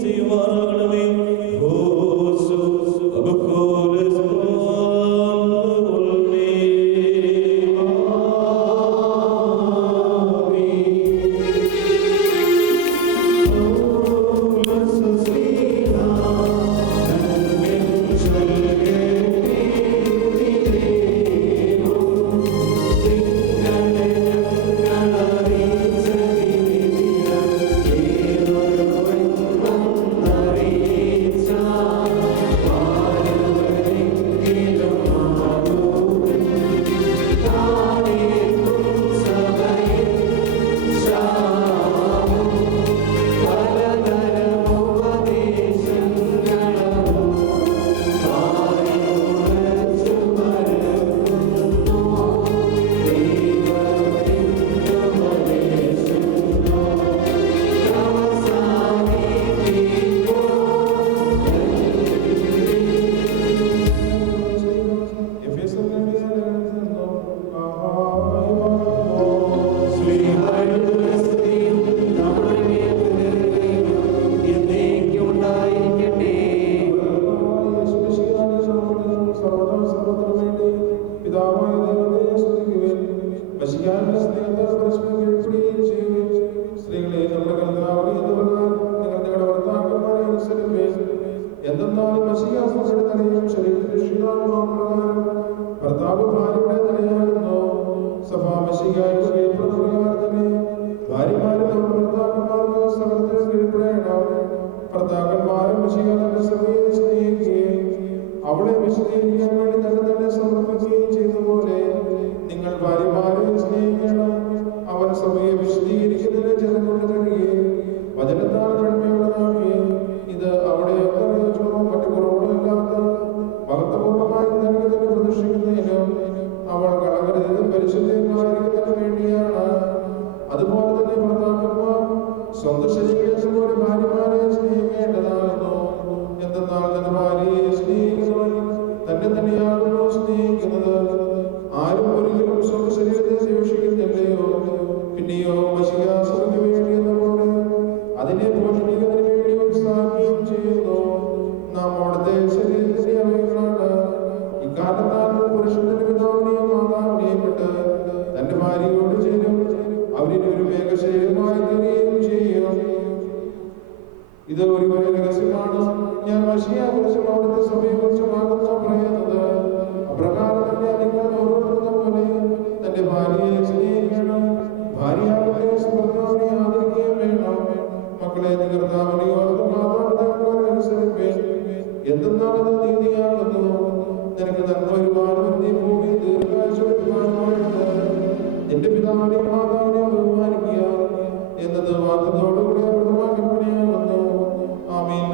ചെയ്യുമാറാകണമേ. ഭർത്താവ് ഭാര്യയുടെ തലയാകുന്നു. സഭാമശികാരുടെ കീഴ്പ്പെടുന്ന തന്നെ ഭാര്യമാരും നമ്മുടെ ഭർത്താക്കന്മാർക്ക് സകലത്തിനും കീഴ്പ്പെടണം. ഭർത്താക്കന്മാരും മശികാരുടെ സഭയെ സ്നേഹിക്കുകയും അവളെ വിശദീകരിക്കാൻ വേണ്ടി തന്നെ സമർപ്പിക്കുകയും ചെയ്തതുപോലെ നിങ്ങൾ ഭാര്യമാരെ സ്നേഹിക്കണം. അവൻ സഭയെ വിശദീകരിക്കുന്നതിന് ജനം കൊണ്ട് കഴിയുകയും വചനത്താൽ കണ്മയുള്ളതാക്കി ഇത് അവിടെ മറ്റു കുറവുകളും ഇല്ലാത്ത ഭക്തപൂർവമായി നൽകി തന്നെ പ്രദർശിക്കുന്നതിനും അവൾ കളകരുതും പരിശുദ്ധമായിരിക്കുന്നതിന് വേണ്ടിയാണ്. അതുപോലെ തന്നെ ഭർത്താക്കന്മാർ സ്വന്തം ശരീരത്തെ പോലെ ഭാര്യമാരെ സ്നേഹിക്കേണ്ടതാകുന്നു. എന്തെന്നാൽ തന്റെ ഭാര്യയെ സ്നേഹിക്കുന്നവൻ തന്നെ തന്നെയാകുന്നു സ്നേഹിക്കുന്നത്. ആരും ഒരിക്കലും സ്വന്തം ശരീരത്തെ ദ്വേഷിക്കുന്നില്ലയോ? പിന്നെയോ മശികാസുരയ്ക്ക് വേണ്ടി എന്ന പോലെ അതിനെ പോഷിപ്പിക്കുന്നതിന് വേണ്ടി ഉത്സാഹിക്കുകയും ചെയ്യുന്നു. നാം അവിടുത്തെ ശരീരത്തിന്റെ അവയവങ്ങളാണ്. ഇക്കാലത്താൽ പുരുഷന്റെ പിതാവിനെയും മാതാവിനെയും വിട്ട് തന്റെ ഭാര്യയോട് ചേരും. അവരിൽ ഒരു മേഘശരീരമായി തീരുകയും ചെയ്യും. ഇത് ഒരു വലിയ രഹസ്യമാണ്. ഞാൻ മശിയെക്കുറിച്ചും അവിടുത്തെ സഭയെക്കുറിച്ചുമാകുന്നു പറയുന്നത്. അപ്രകാരം തന്നെ നിങ്ങൾ ഓരോരുത്തരുടെ പോലെ തന്റെ ഭാര്യയെ സ്നേഹിക്കണം. ഭാര്യയാകട്ടെ ഭർത്താവിനെ ആദരിക്കുകയും വേണം. മക്കളെ കർത്താവിനെയോ മാതാപിതാക്കളെ അനുസരിപ്പേൻ. എന്തെന്നാൽ അത് നീതിയാകുന്നു. നിനക്ക് നന്മ വരുമാനം നീ ഭൂമി ദീർഘായുഷ്മാനുമായിട്ട് നിന്റെ പിതാവിനെയും മാതാവിനെയും ബഹുമാനിക്കുക എന്നത് വാക്യത്തോടുകൂടി പ്രഥമ കൽപ്പനയാകുന്നു. ആമീൻ.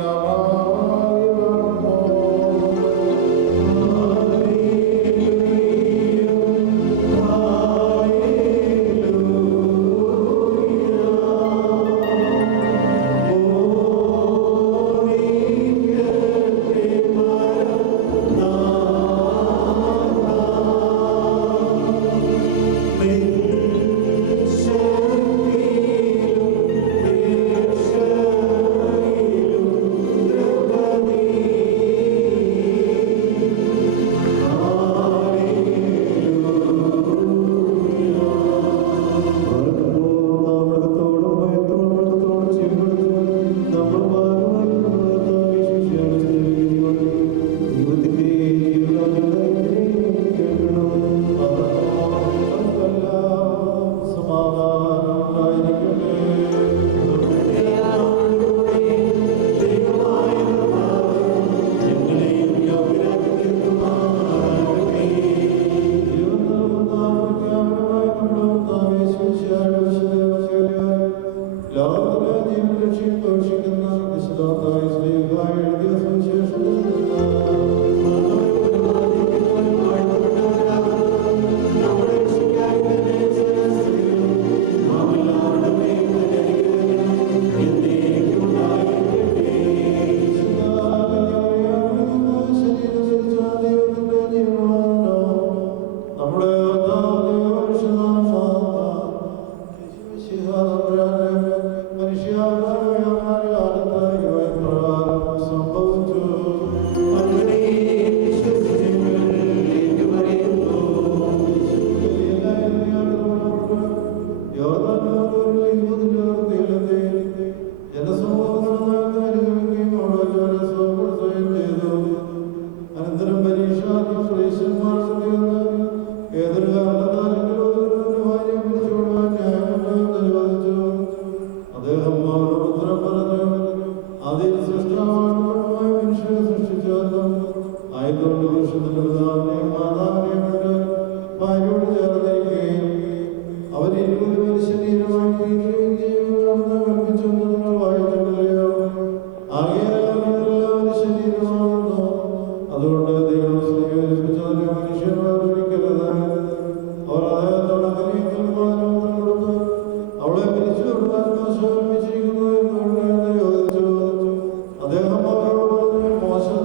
അദ്ദേഹം അവരോട് മോശം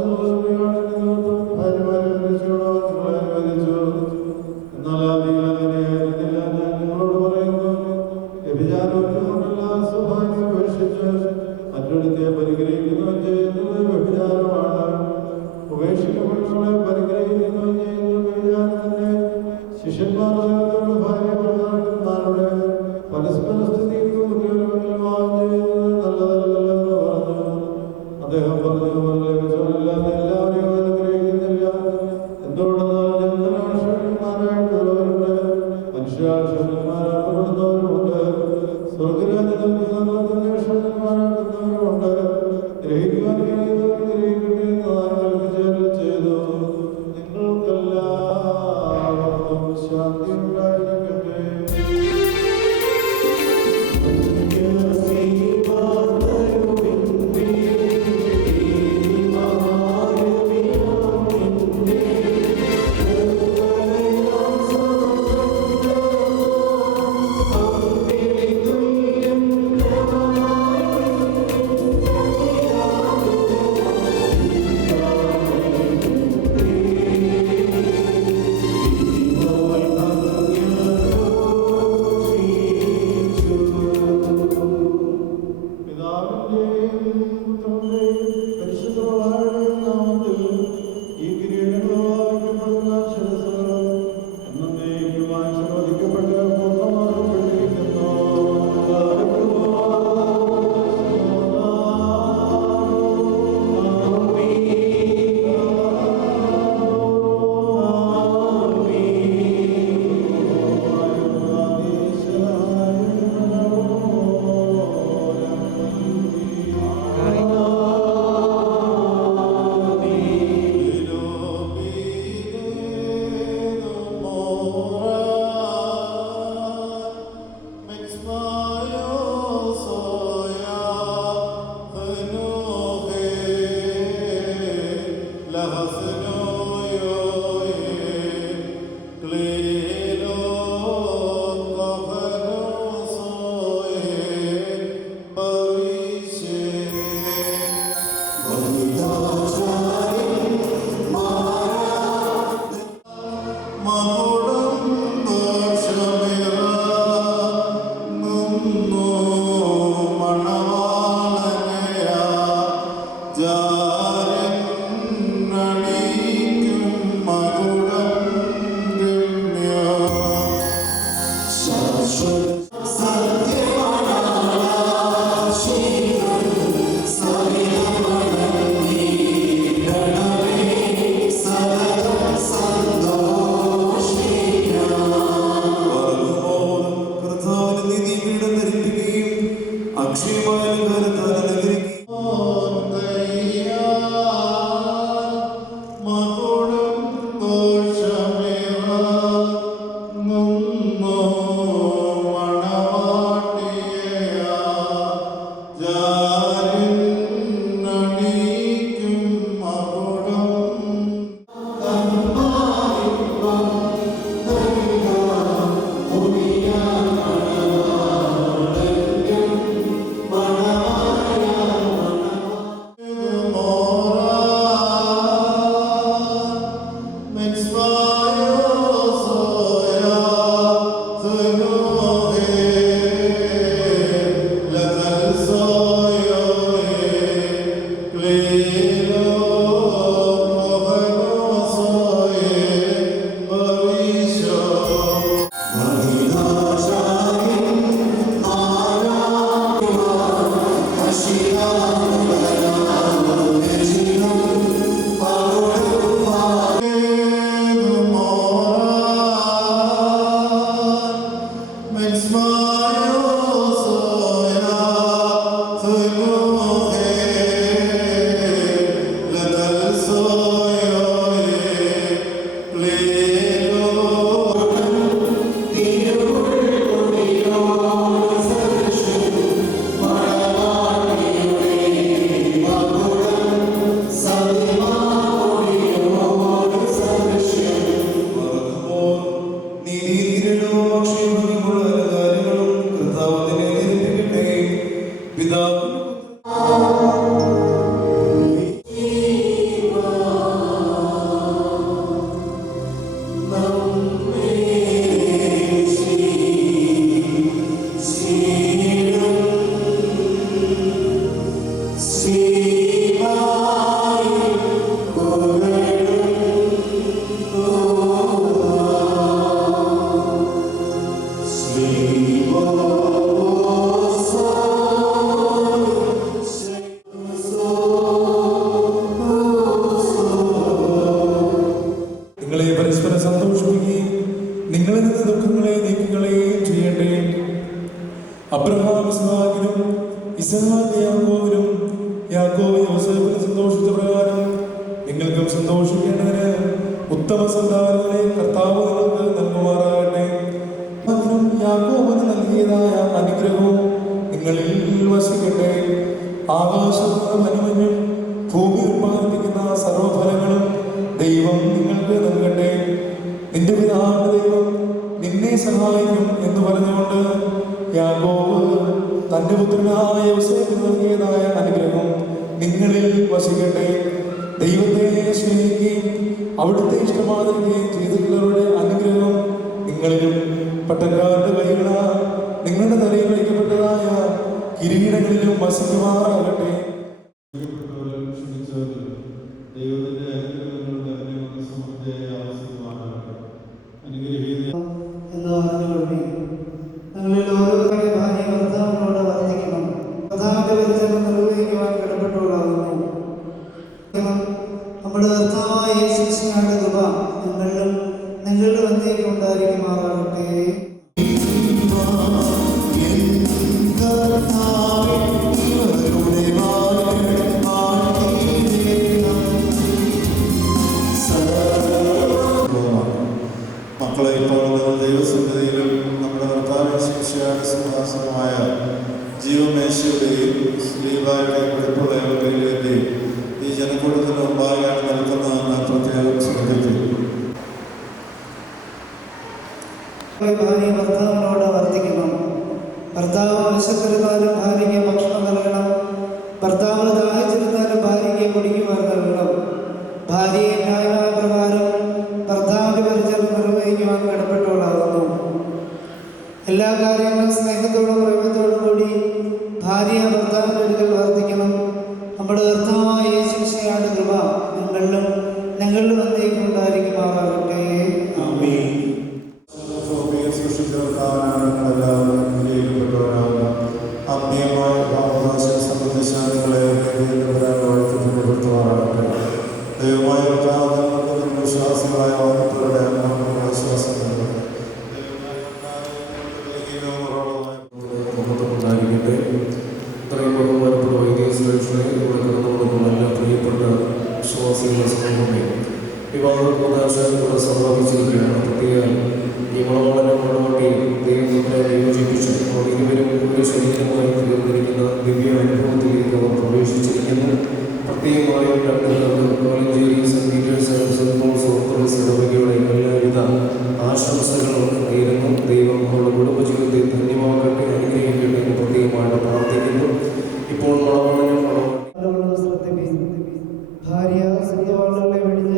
ഭാര്യ സ്വന്തം വെടിഞ്ഞ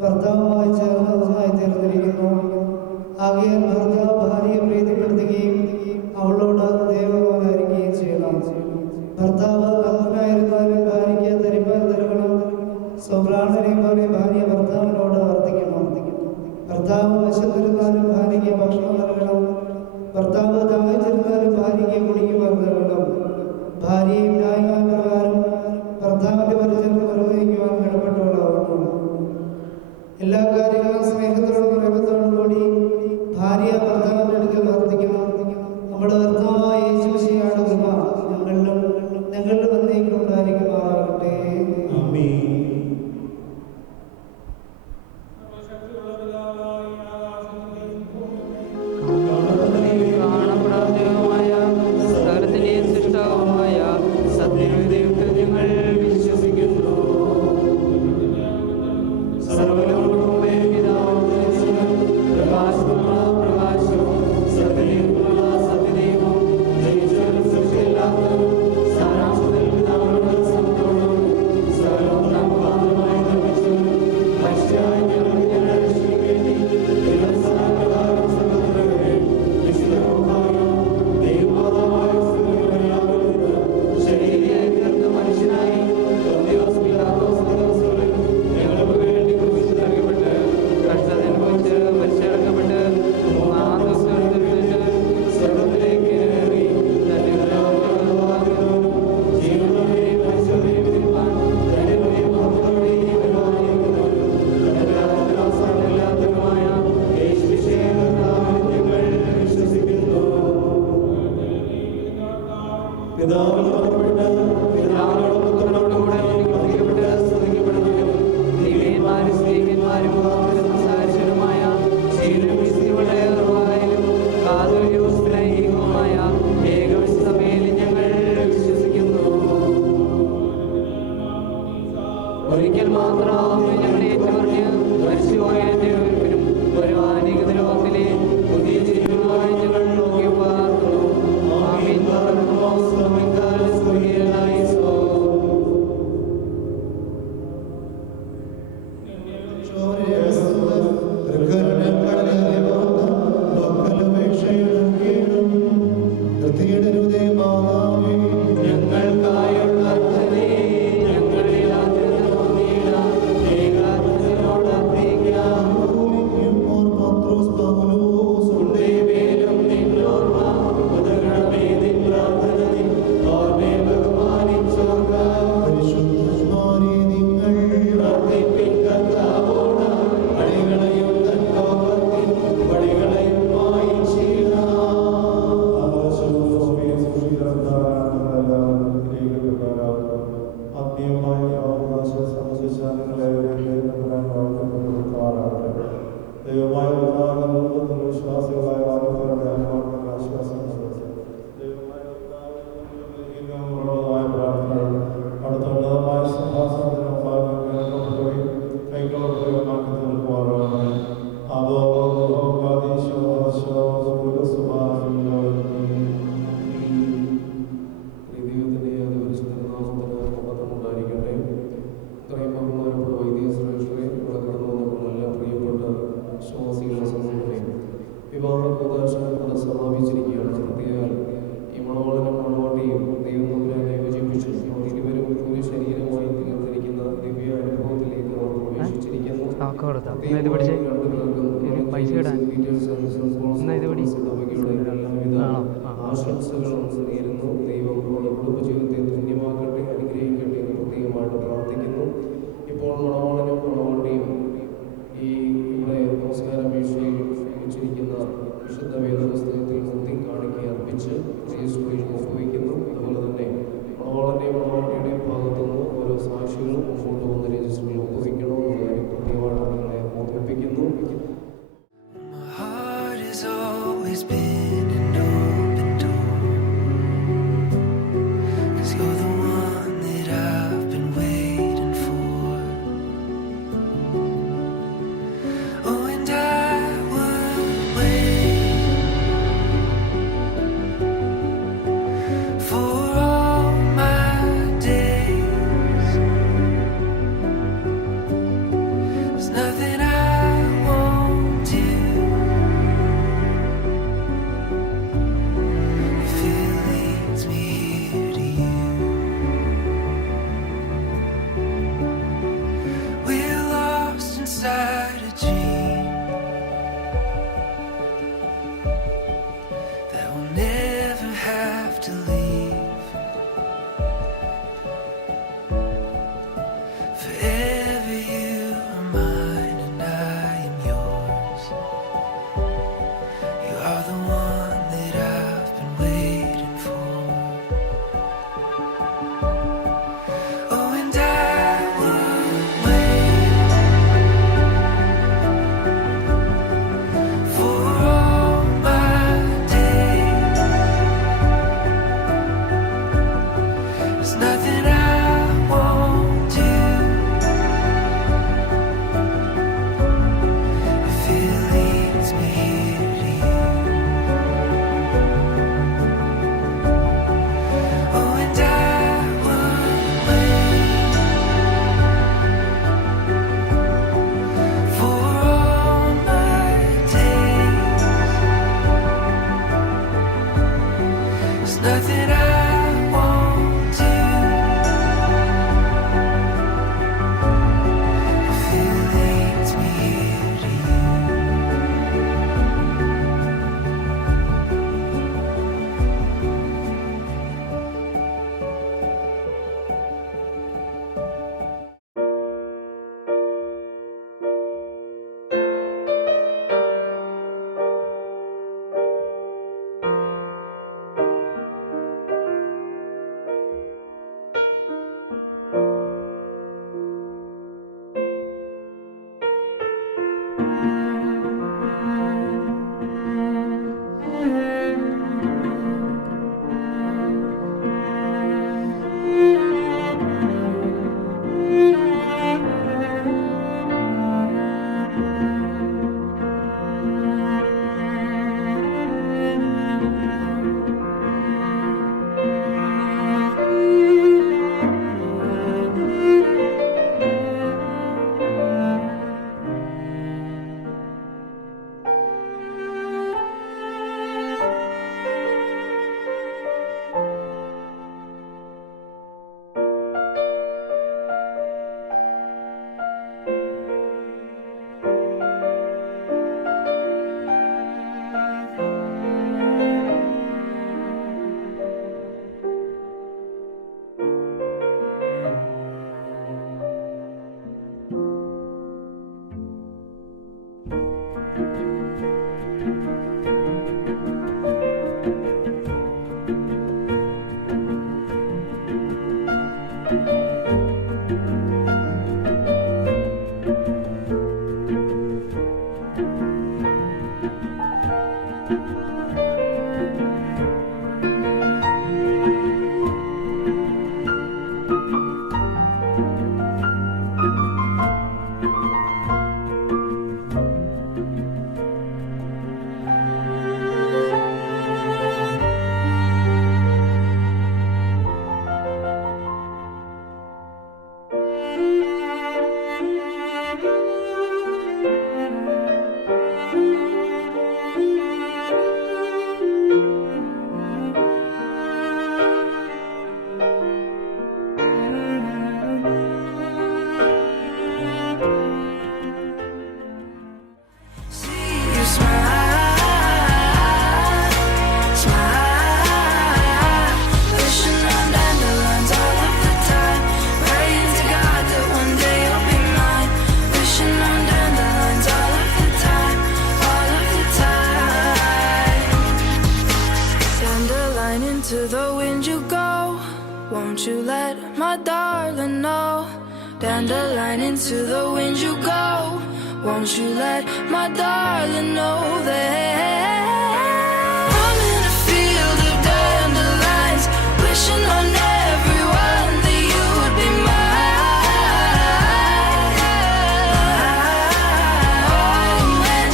ഭർത്താവുമായി ഭർത്താവ് വിശന്നിരുന്നാലും ഭാര്യയ്ക്ക് ഭക്ഷണം നൽകണം. ഭർത്താവ് ദാഹിച്ചിരുന്നാലും ഭാര്യയ്ക്ക് കുടിക്കുവാൻ നൽകണം. ഭാര്യയും ന്യായപ്രകാരം ഭർത്താവിന്റെ പരിചരണം നിർവഹിക്കുവാൻ കടപ്പെട്ടവളാവുന്നു. എല്ലാ കാര്യങ്ങളും സ്നേഹത്തോടും പ്രേമത്തോടും കൂടി ഭാര്യ ഭർത്താവിന്റെ അടുക്കൽ വർദ്ധിക്കണം. നമ്മുടെ കർത്താവായ യേശുമിശിഹായുടെ കൃപ ഞങ്ങളുടെ വന്നേക്കും ഉണ്ടായിരിക്കുമാറാകട്ടെ. കാണപ്പെടാത്തതുമായ സകലത്തിന്റെയും സൃഷ്ടാവുമായ സത്യദൈവത്തെ ഞങ്ങൾ വിശ്വസിക്കുന്നു. സർവ്വലോകവുമേ പിതാവും പ്രകാശമുള്ള പ്രകാശവും സത്യദൈവമുള്ള സത്യദൈവവും ജനിച്ചവരും സൃഷ്ടിയില്ലാത്തവരും സാരാംശത്തിൽ പിതാവിനോട് സമത്തോടും സകലവും നാമമാത്രമായി നിർമ്മിച്ചവരും മനുഷ്യരായ ഞങ്ങളെ രക്ഷിക്കേണ്ടി ദൈവസ്ഥാനപ്രകാരം സഹോദരരെ വിശുദ്ധമായ ദൈവമാതാവായ ശരീരയായി തീർന്ന മനുഷ്യനായി പൊന്തിയോസ് പീലാത്തോസ് ദിവസങ്ങളിൽ ഞങ്ങൾക്ക് വേണ്ടി ക്രൂശിൽ നൽകപ്പെട്ട് കഷ്ടതനുഭവിച്ച് മരിച്ചടക്കപ്പെട്ട് മൂന്നാം ദിവസം എഴുന്നേറ്റ് സ്വർഗ്ഗത്തിലേക്ക് കയറി തന്റെ ജീവനെയും മരിച്ചവരെയും വിധിപ്പാൻ തന്റെ വലിയ മഹത്വത്തോടെയും പരിപാലിക്കുന്നവരും തന്റെ അവസാനമില്ലാത്തതുമായ യേശുമിശിഹായ കർത്താവിൽ ഞങ്ങൾ വിശ്വസിക്കുന്നു. പിതാവിൽ പുറപ്പെട്ട് പിതാവിനോടും പുത്രനോടും കൂടെ വന്ദിക്കപ്പെട്ട് സ്തുതിക്കപ്പെടുന്നവരും ദിവ്യന്മാരും സ്ത്രീഹന്മാരും സംസാരിച്ചതുമായ ശീലവിശുദ്ധിയുടെ ഉറവായാലും കാതോലികവും സ്നേഹികവുമായ ഏകവിശുദ്ധമേൽ ഞങ്ങൾ വിശ്വസിക്കുന്നു. ഒരിക്കൽ മാത്രം ഞങ്ങളെ ഏറ്റുപറഞ്ഞ് മരിച്ചുപോയ എൻ്റെ ഒരുവരും ഒരു ആനികത ലോകത്തിലെ പുതിയ ജീവിതമായി ഞങ്ങൾ നോക്കി പാർക്കുന്നു. ആമീൻ. ഞങ്ങൾക്കായുള്ള അർത്ഥനെ ഞങ്ങളിൽ ആഗ്രഹമൊന്നിയിടാം. ഏകാത്മജനോട് അർത്ഥിക്കാം. ഉണ്ടേവേലും നിന്നോർമ്മ ഉദകണമേ നിൻ പ്രാർത്ഥന നിൻ ഓർമ്മയെ ബഹുമാനിച്ചോർക്കാം. പ്രാർത്ഥിപ്പിൻ കർത്താവോട് വഴികളെയും തൻ കോപത്തിൻ വഴികളെയും മായിച്ചിടാം. ആത്മീയമായ അവകാശ സംബന്ധിച്ചാലങ്ങളെ ദൈവമായ രൂപത്തിൽ വിശ്വാസികളായ വാഗ്ദത്തങ്ങളുടെ ആത്മാക്കളുടെ ആശ്വാസം ദൈവമായ പ്രാർത്ഥനകൾ അടുത്ത ഉന്നതമായ സിംഹാസനത്തിന് മുമ്പാകെ കൈക്കൊള്ളപ്പെടുകയും ആക്കി തീർക്കുമാറാണ്. ദൈവത്തിൻ്റെ പരിശുദ്ധനാമത്തിന് മഹത്വമുണ്ടായിരിക്കട്ടെ. ഇത്രയും ബഹുമാനപ്പെട്ട വൈദികശ്രേഷ്ഠരെ, ഇവിടെ കടന്നു വന്നപ്പോൾ എല്ലാ പ്രിയപ്പെട്ട വിശ്വാസികളുടെ സമൂഹമേ, വിവാഹ കൂതാശ ഇവിടെ സമാപിച്ചിരിക്കുകയാണ്. പ്രത്യേകം ഈ മണവാളനും മണവാട്ടിയും ദൈവം തമ്പുരാനെ യോജിപ്പിച്ചു അവർ ഇരുവരും ഒരു ശരീരമായി തീർന്നിരിക്കുന്ന ദിവ്യ അനുഭവത്തിലേക്ക് അവർ പ്രവേശിച്ചിരിക്കുന്നു. ആശംസകളും നേരുന്നു. ദൈവം അവരുടെ കുടുംബജീവിതത്തെ ധന്യമാക്കട്ടെ, അനുഗ്രഹിക്കട്ടെ എന്ന് പ്രത്യേകമായിട്ട് പ്രാർത്ഥിക്കുന്നു. ഇപ്പോൾ മണവാളനും മണവാട്ടിയും ഈ ഇവിടെ നമസ്കാര വീഴ്ചയിൽ വെച്ചിരിക്കുന്ന വിശുദ്ധ വേദപുസ്തകത്തിൽ മുക്തി കാണിക്കെ അർപ്പിച്ച് രജിസ്റ്ററിൽ ഒപ്പുവയ്ക്കുന്നു. അതുപോലെ തന്നെ മണവാളൻ്റെയും മണവാട്ടിയുടെയും ഭാഗത്തുനിന്ന് ഓരോ സാക്ഷികളും മുമ്പോട്ട് വന്ന് രജിസ്റ്ററിൽ ഒപ്പുവയ്ക്കണം എന്ന കാര്യം പ്രത്യേകമായിട്ട് നിങ്ങളെ ഓർമ്മിപ്പിക്കുന്നു. My heart has always been an open door, 'cause you're the one that I've been waiting for. Oh, and I would wait for all my days. There's nothing I won't do if it leads me here to you. We're lost inside a dream, To the wind you go, won't you let my darling know? Dandelion into the wind you go, won't you let my darling know that I'm in a field of dandelions, wishing on everyone that you would be mine. When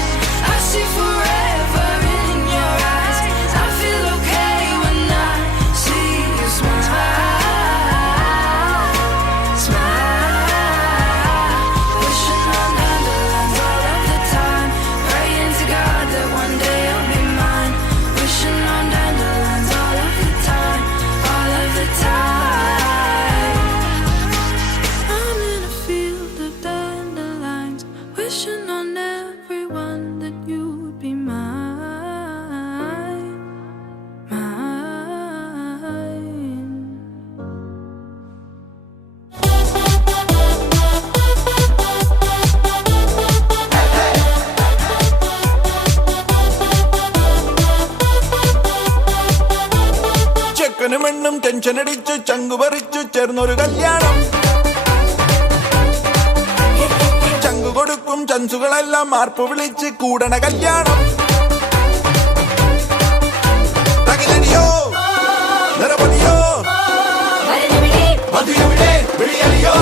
I see forever in your eyes, I feel okay when I see you smile, smile. Wishing on dandelions all of the time, praying to God that one day you'll be mine. Wishing on dandelions all of the time, all of the time. I'm in a field of dandelions, wishing on everyone that you would be mine, mine. ചെക്കനും പെണ്ണും tension അടിച്ചു ചങ്കു പറിച്ചു ചേർന്നൊരു കല്യാണം. ചങ്കു കൊടുക്കും ചൻസുകളെല്ലാം മാർപ്പ് വിളിച്ച് കൂടണ കല്യാണം. തകിലടിയോ നിറപൊലിയോ മധുരവിടെ വിളിയറിയോ.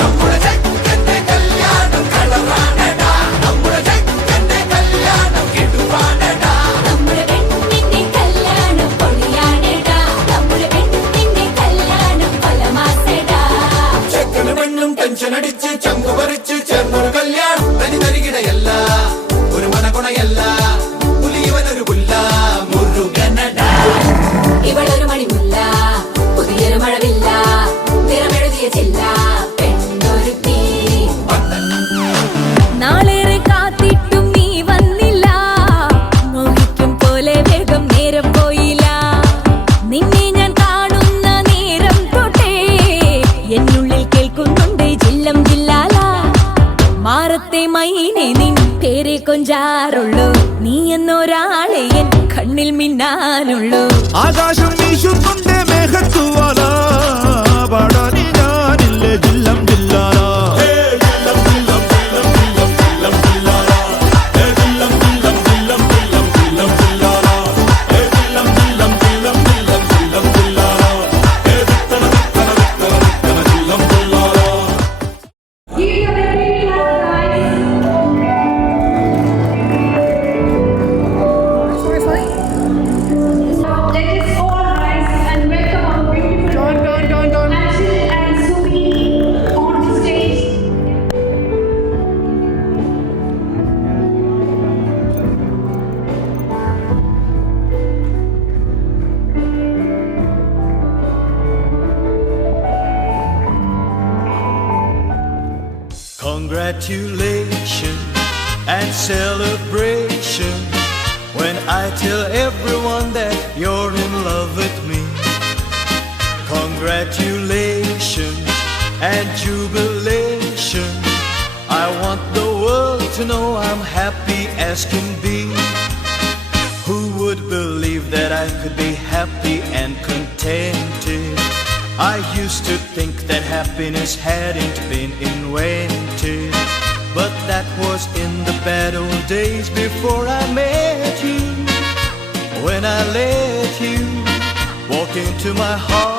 നമ്മുടെ ചെക്കന്റെ കല്യാണം കളറാണെടാ, നമ്മുടെ ചെക്കന്റെ കല്യാണം കിടുവാണെടാ. നമ്മുടെ പെണ്ണിന്റെ കല്യാണം പൊളിയാണെടാ, നമ്മുടെ പെണ്ണിന്റെ കല്യാണം പലമാസെടാ. ചെക്കനും പെണ്ണും ടെൻഷൻ അടിച്ച് ചങ്കു പറിച്ച് ചേർന്നൊരു കല്യാണം. തനി തരികിടയല്ല ഒരു മനകുണയല്ല, പുലിയവനൊരു പുല്ല മുരുകനടാ. ഇവളൊരു മണിമുല്ല, പുതിയൊരു മഴവില്ല, നിറമെഴുതിയ ചില്ല പെണ്ണൊരുത്തി. നാളേറെ കാത്തിട്ടും നീ വന്നില്ല, മോഹിക്കും പോലെ വേഗം നേരം പോയില്ല. നിന്നെ ഞാൻ കാണുന്ന നേരം തൊട്ടേ എന്നുള്ളിൽ കേൾക്കുന്നുണ്ട് ജില്ലം ജില്ലാല. മാറത്തെ മൈനെ നിൻ പേരെ കൊഞ്ചാറുള്ളൂ, നീ എന്നൊരാളെ എൻ കണ്ണിൽ മിന്നാനുള്ളൂ. ആകാശം വീശുന്നുണ്ട് മേഘത്തുവാല, പാടാനി ഞാനില്ലേ ജില്ലം ജില്ലാല. ജില്ലം ജില്ലം ജില്ലം ജില്ലം ജില്ലം ജില്ല. Congratulations and celebration when I tell everyone that you're in love with me. Congratulations and jubilation. I want the world to know I'm happy as can be. Who would believe that I could be happy and contented? I used to think that happiness hadn't been invented, but that was in the bad old days before I met you. When I let you walk into my heart.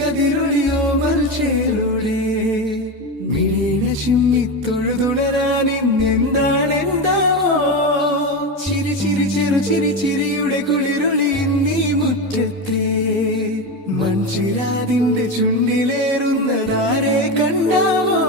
കതിരൊളിയോ മൽച്ചേരുടെ മിഴിന ചിമ്മി തൊഴുതുണരാൻ ഇന്നെന്താണ് എന്താവോ ചിരി ചിരി ചെറു ചിരി ചിരിയുടെ കുളിരൊളി നീ മുറ്റത്തെ മൺചിരാതിന്റെ ചുണ്ടിലേറുന്നതാരെ കണ്ടാവോ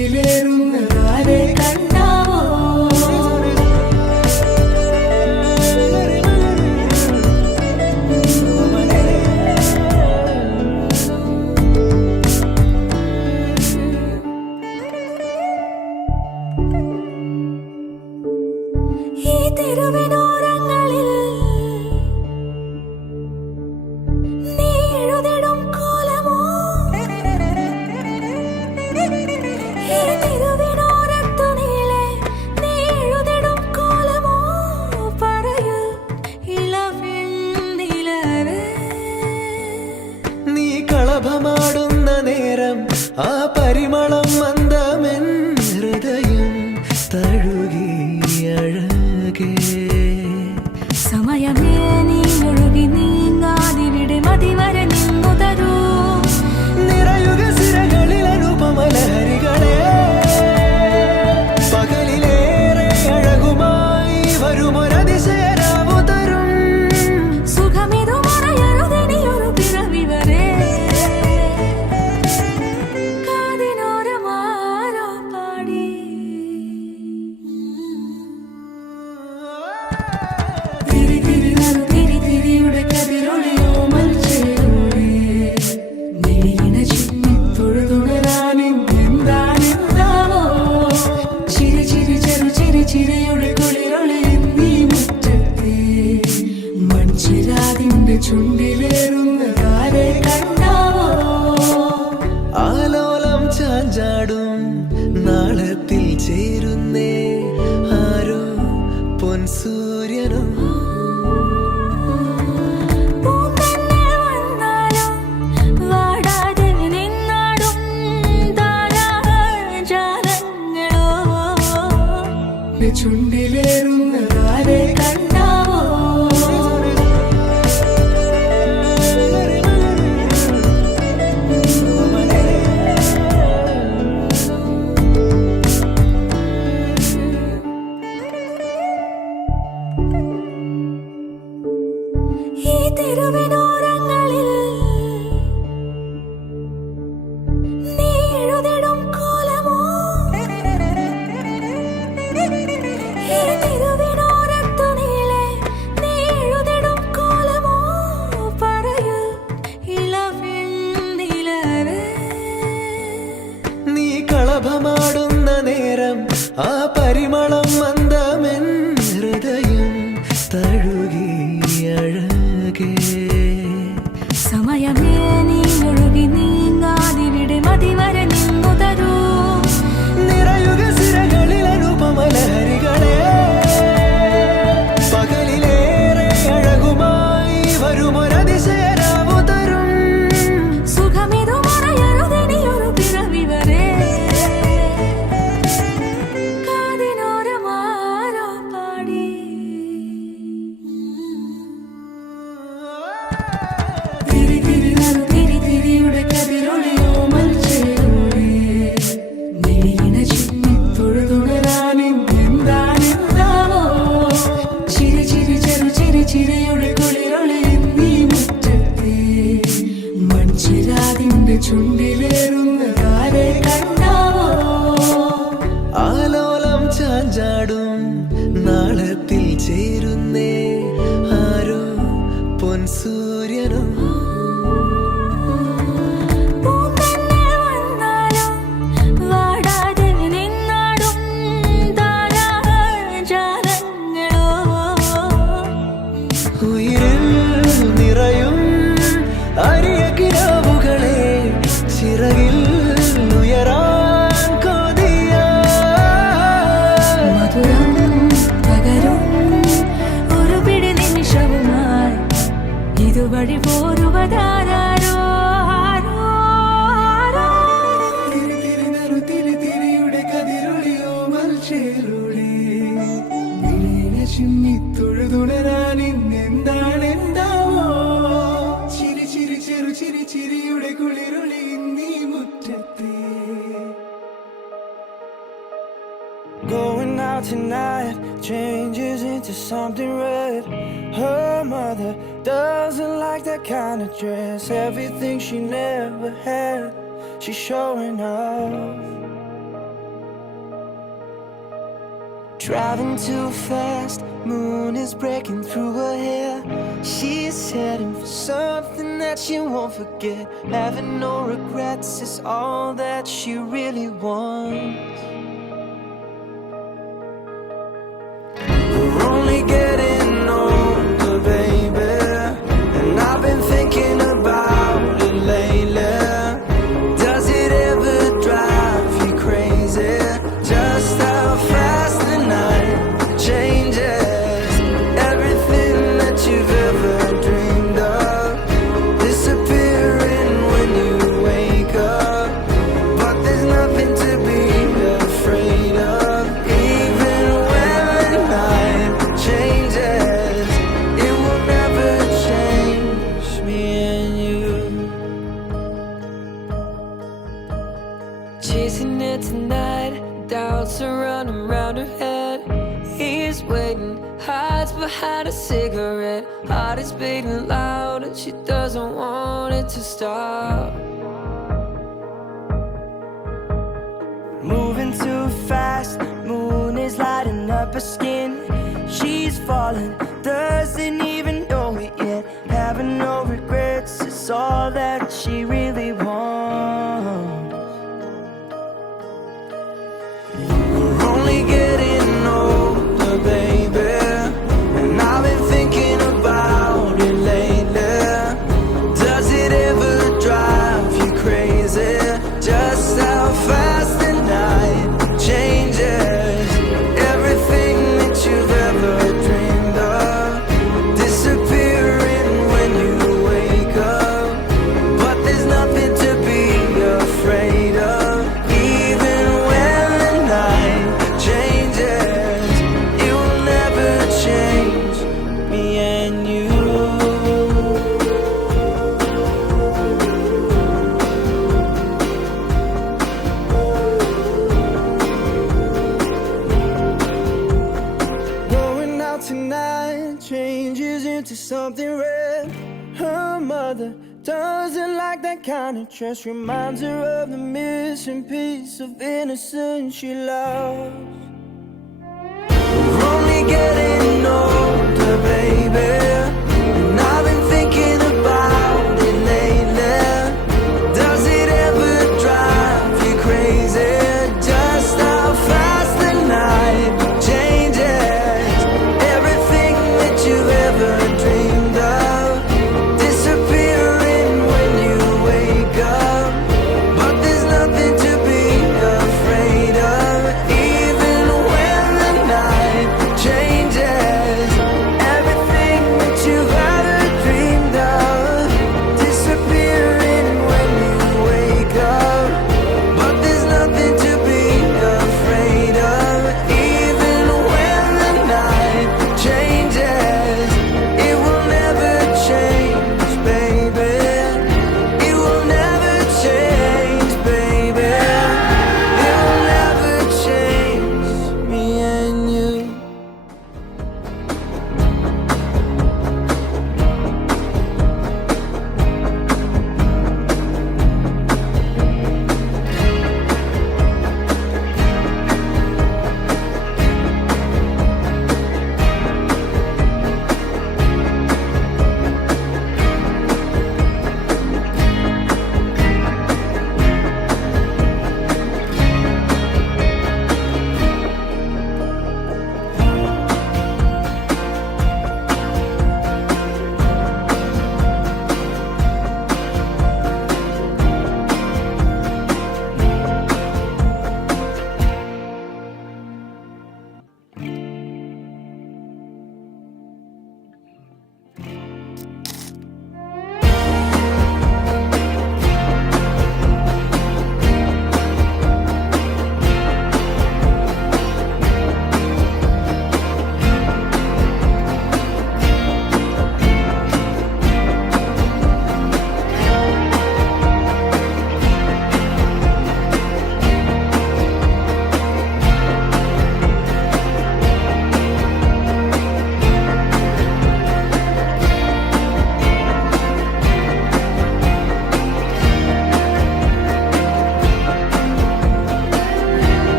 ചുണ്ടിലേറുന്നതാരെ കണ്ടാവോ ഈ തെരുവിനോരങ്ങളിൽ നീ എഴുതിടും കോലമോ ഈ തെരുവിനോരത്തു നീളെ ആ പരിമളം മന്ദമെൻ ഹൃദയം തഴുകി അഴകേ. സമയമേ നീ ഒഴുകി നീങ്ങാതിവിടെ മതിവരെ നിന്നു തരൂ. നിറയുക സിരകളിൽ അനുപമലഹരികളെ, പകലിലേറെ അഴകുമായി വരുമൊരതിശയരാവു തരും. സുഖമിതു മറയരുതിനിയൊരു പിറവി വരെ. കാതിനോരമാരോ പാടി തിരി തിരി നറു തിരി തിരിയുടെ കതിരൊളിയോ മൽച്ചേരുളി. മിഴിയിണ ചിമ്മി തൊഴുതുണരാനെന്താണെന്താവോ. ചിരി ചിരി ചെറു ചിരി ചിരിയുടെ കുളിരൊളി നീ മുറ്റത്തെ. മൺചിരാതിന്റെ ചുണ്ടിലേറുന്ന കാരെ കണ്ടാവോ. ആലോലം ചാഞ്ചാടും നാളത്തിൽ ചേരുന്നേ ആരോ പൊൻസൂര്യനോ. പൂന്തന്നെ വന്നാലും വാടാതെ നിന്നാടും താരാജാലങ്ങളോ. ചുണ്ടിലേറുന്ന കാരെ കണ്ടാവോ. ഈ തെരുവിനോരങ്ങളിൽ നീ എഴുതിടും കോലമോ. ഈ തെരുവിനോരത്തു നീളെ നീ എഴുതിടും കോലമോ. പറയൂ ഇളവെണ്ണിലവേ. നീ കളഭമാടുന്ന നേരം ആ പരിമളം മന്ദമെൻ ഹൃദയം തഴുകി അഴകേ. സമയമേ നീ ഒഴുകി നീങ്ങാതിവിടെ മതിവരെ നിന്നു തരൂ. നിറയുക സിരകളിൽ അനുപമലഹരികളെ, പകലിലേറെ അഴകുമായി വരുമൊരതിശയരാവു തരും. സുഖമിതു മറയരുതിനിയൊരു പിറവി വരെ. കാതിനോരമാരോ പാടി തിരി തിരി നറു തിരി തിരിയുടെ കതിരൊളിയോ മൽച്ചേരുളി. മിഴിയിണ ചിമ്മി തൊഴുതുണരാനെന്താണെന്താവോ. ചിരി ചിരി ചെറു ചിരി ചിരിയുടെ കുളിരൊളി നീ മുറ്റത്തെ. മൺചിരാതിന്റെ ചുണ്ടിലേറുന്ന കാരെ കണ്ടാവോ. ആലോലം ചാഞ്ചാടും നാളത്തിൽ ചേരുന്നേ ആരോ പൊൻസൂര്യനോ. പൂന്തന്നെ വന്നാലും വാടാതെ നിന്നാടും താരാജാലങ്ങളോ. ഉയിരിൽ നിറയും അരിയ കിനാവുകളെ, ചിറകിൽ ഉയരാൻ കൊതിയ. മധുരം പകരും ഒരു പിടി നിമിഷവുമായി ഇതുവഴി പോരുവതാരോ. തിരി തിരി നറു തിരി തിരിയുടെ കതിരൊളിയോ മൽച്ചേരുളി. മിഴിയിണ ചിമ്മി തൊഴുതുണരാൻ ഇന്നെന്താണെന്താവോ. ചിരി ചിരി ചെറു ചിരി ചിരിയുടെ കുളിരൊളി നീ മുറ്റത്തെ. Going out tonight changes into something red. Her mother doesn't like that kind of dress. Everything she never had, she's showing off. Driving too fast, moon is breaking through her hair. She's heading for something that she won't forget. Having no regrets is all that she really wants. We're only getting older, baby, and I've been thinking about it lately. Does it ever drive you crazy? Just how fast the night changes. Everything that you've ever dreamed of disappearing when you wake up. had a cigarette. Heart is beating loud and she doesn't want it to stop. Moving too fast, moon is lighting up her skin. She's falling, doesn't even know it yet. Having no regrets is all that she really wants. We're only getting older, baby, and I've been thinking about it lately. Does it ever drive you crazy? Just how fast the night changes. Everything that you've ever dreamed of disappearing when you wake up. But there's nothing to be afraid of. Even when the night changes, it will never change me and you. Going out tonight changes into something red. Her mother doesn't like that kind of dress. Reminds her of the missing piece of innocence she lost. We're only getting older, baby, and I've been thinking about it lately. Does it ever drive you crazy? Just how fast the night changes. Everything that you've ever dreamed of disappearing when you wake up. But there's nothing to be afraid of. Even when the night changes, everything that you've ever dreamed of disappearing when you wake up. But there's nothing to be afraid of. Even when the night changes, it will never change, baby. It will never change, baby. It will never change me and you.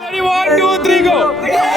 Ready, 1, 2, 3, go!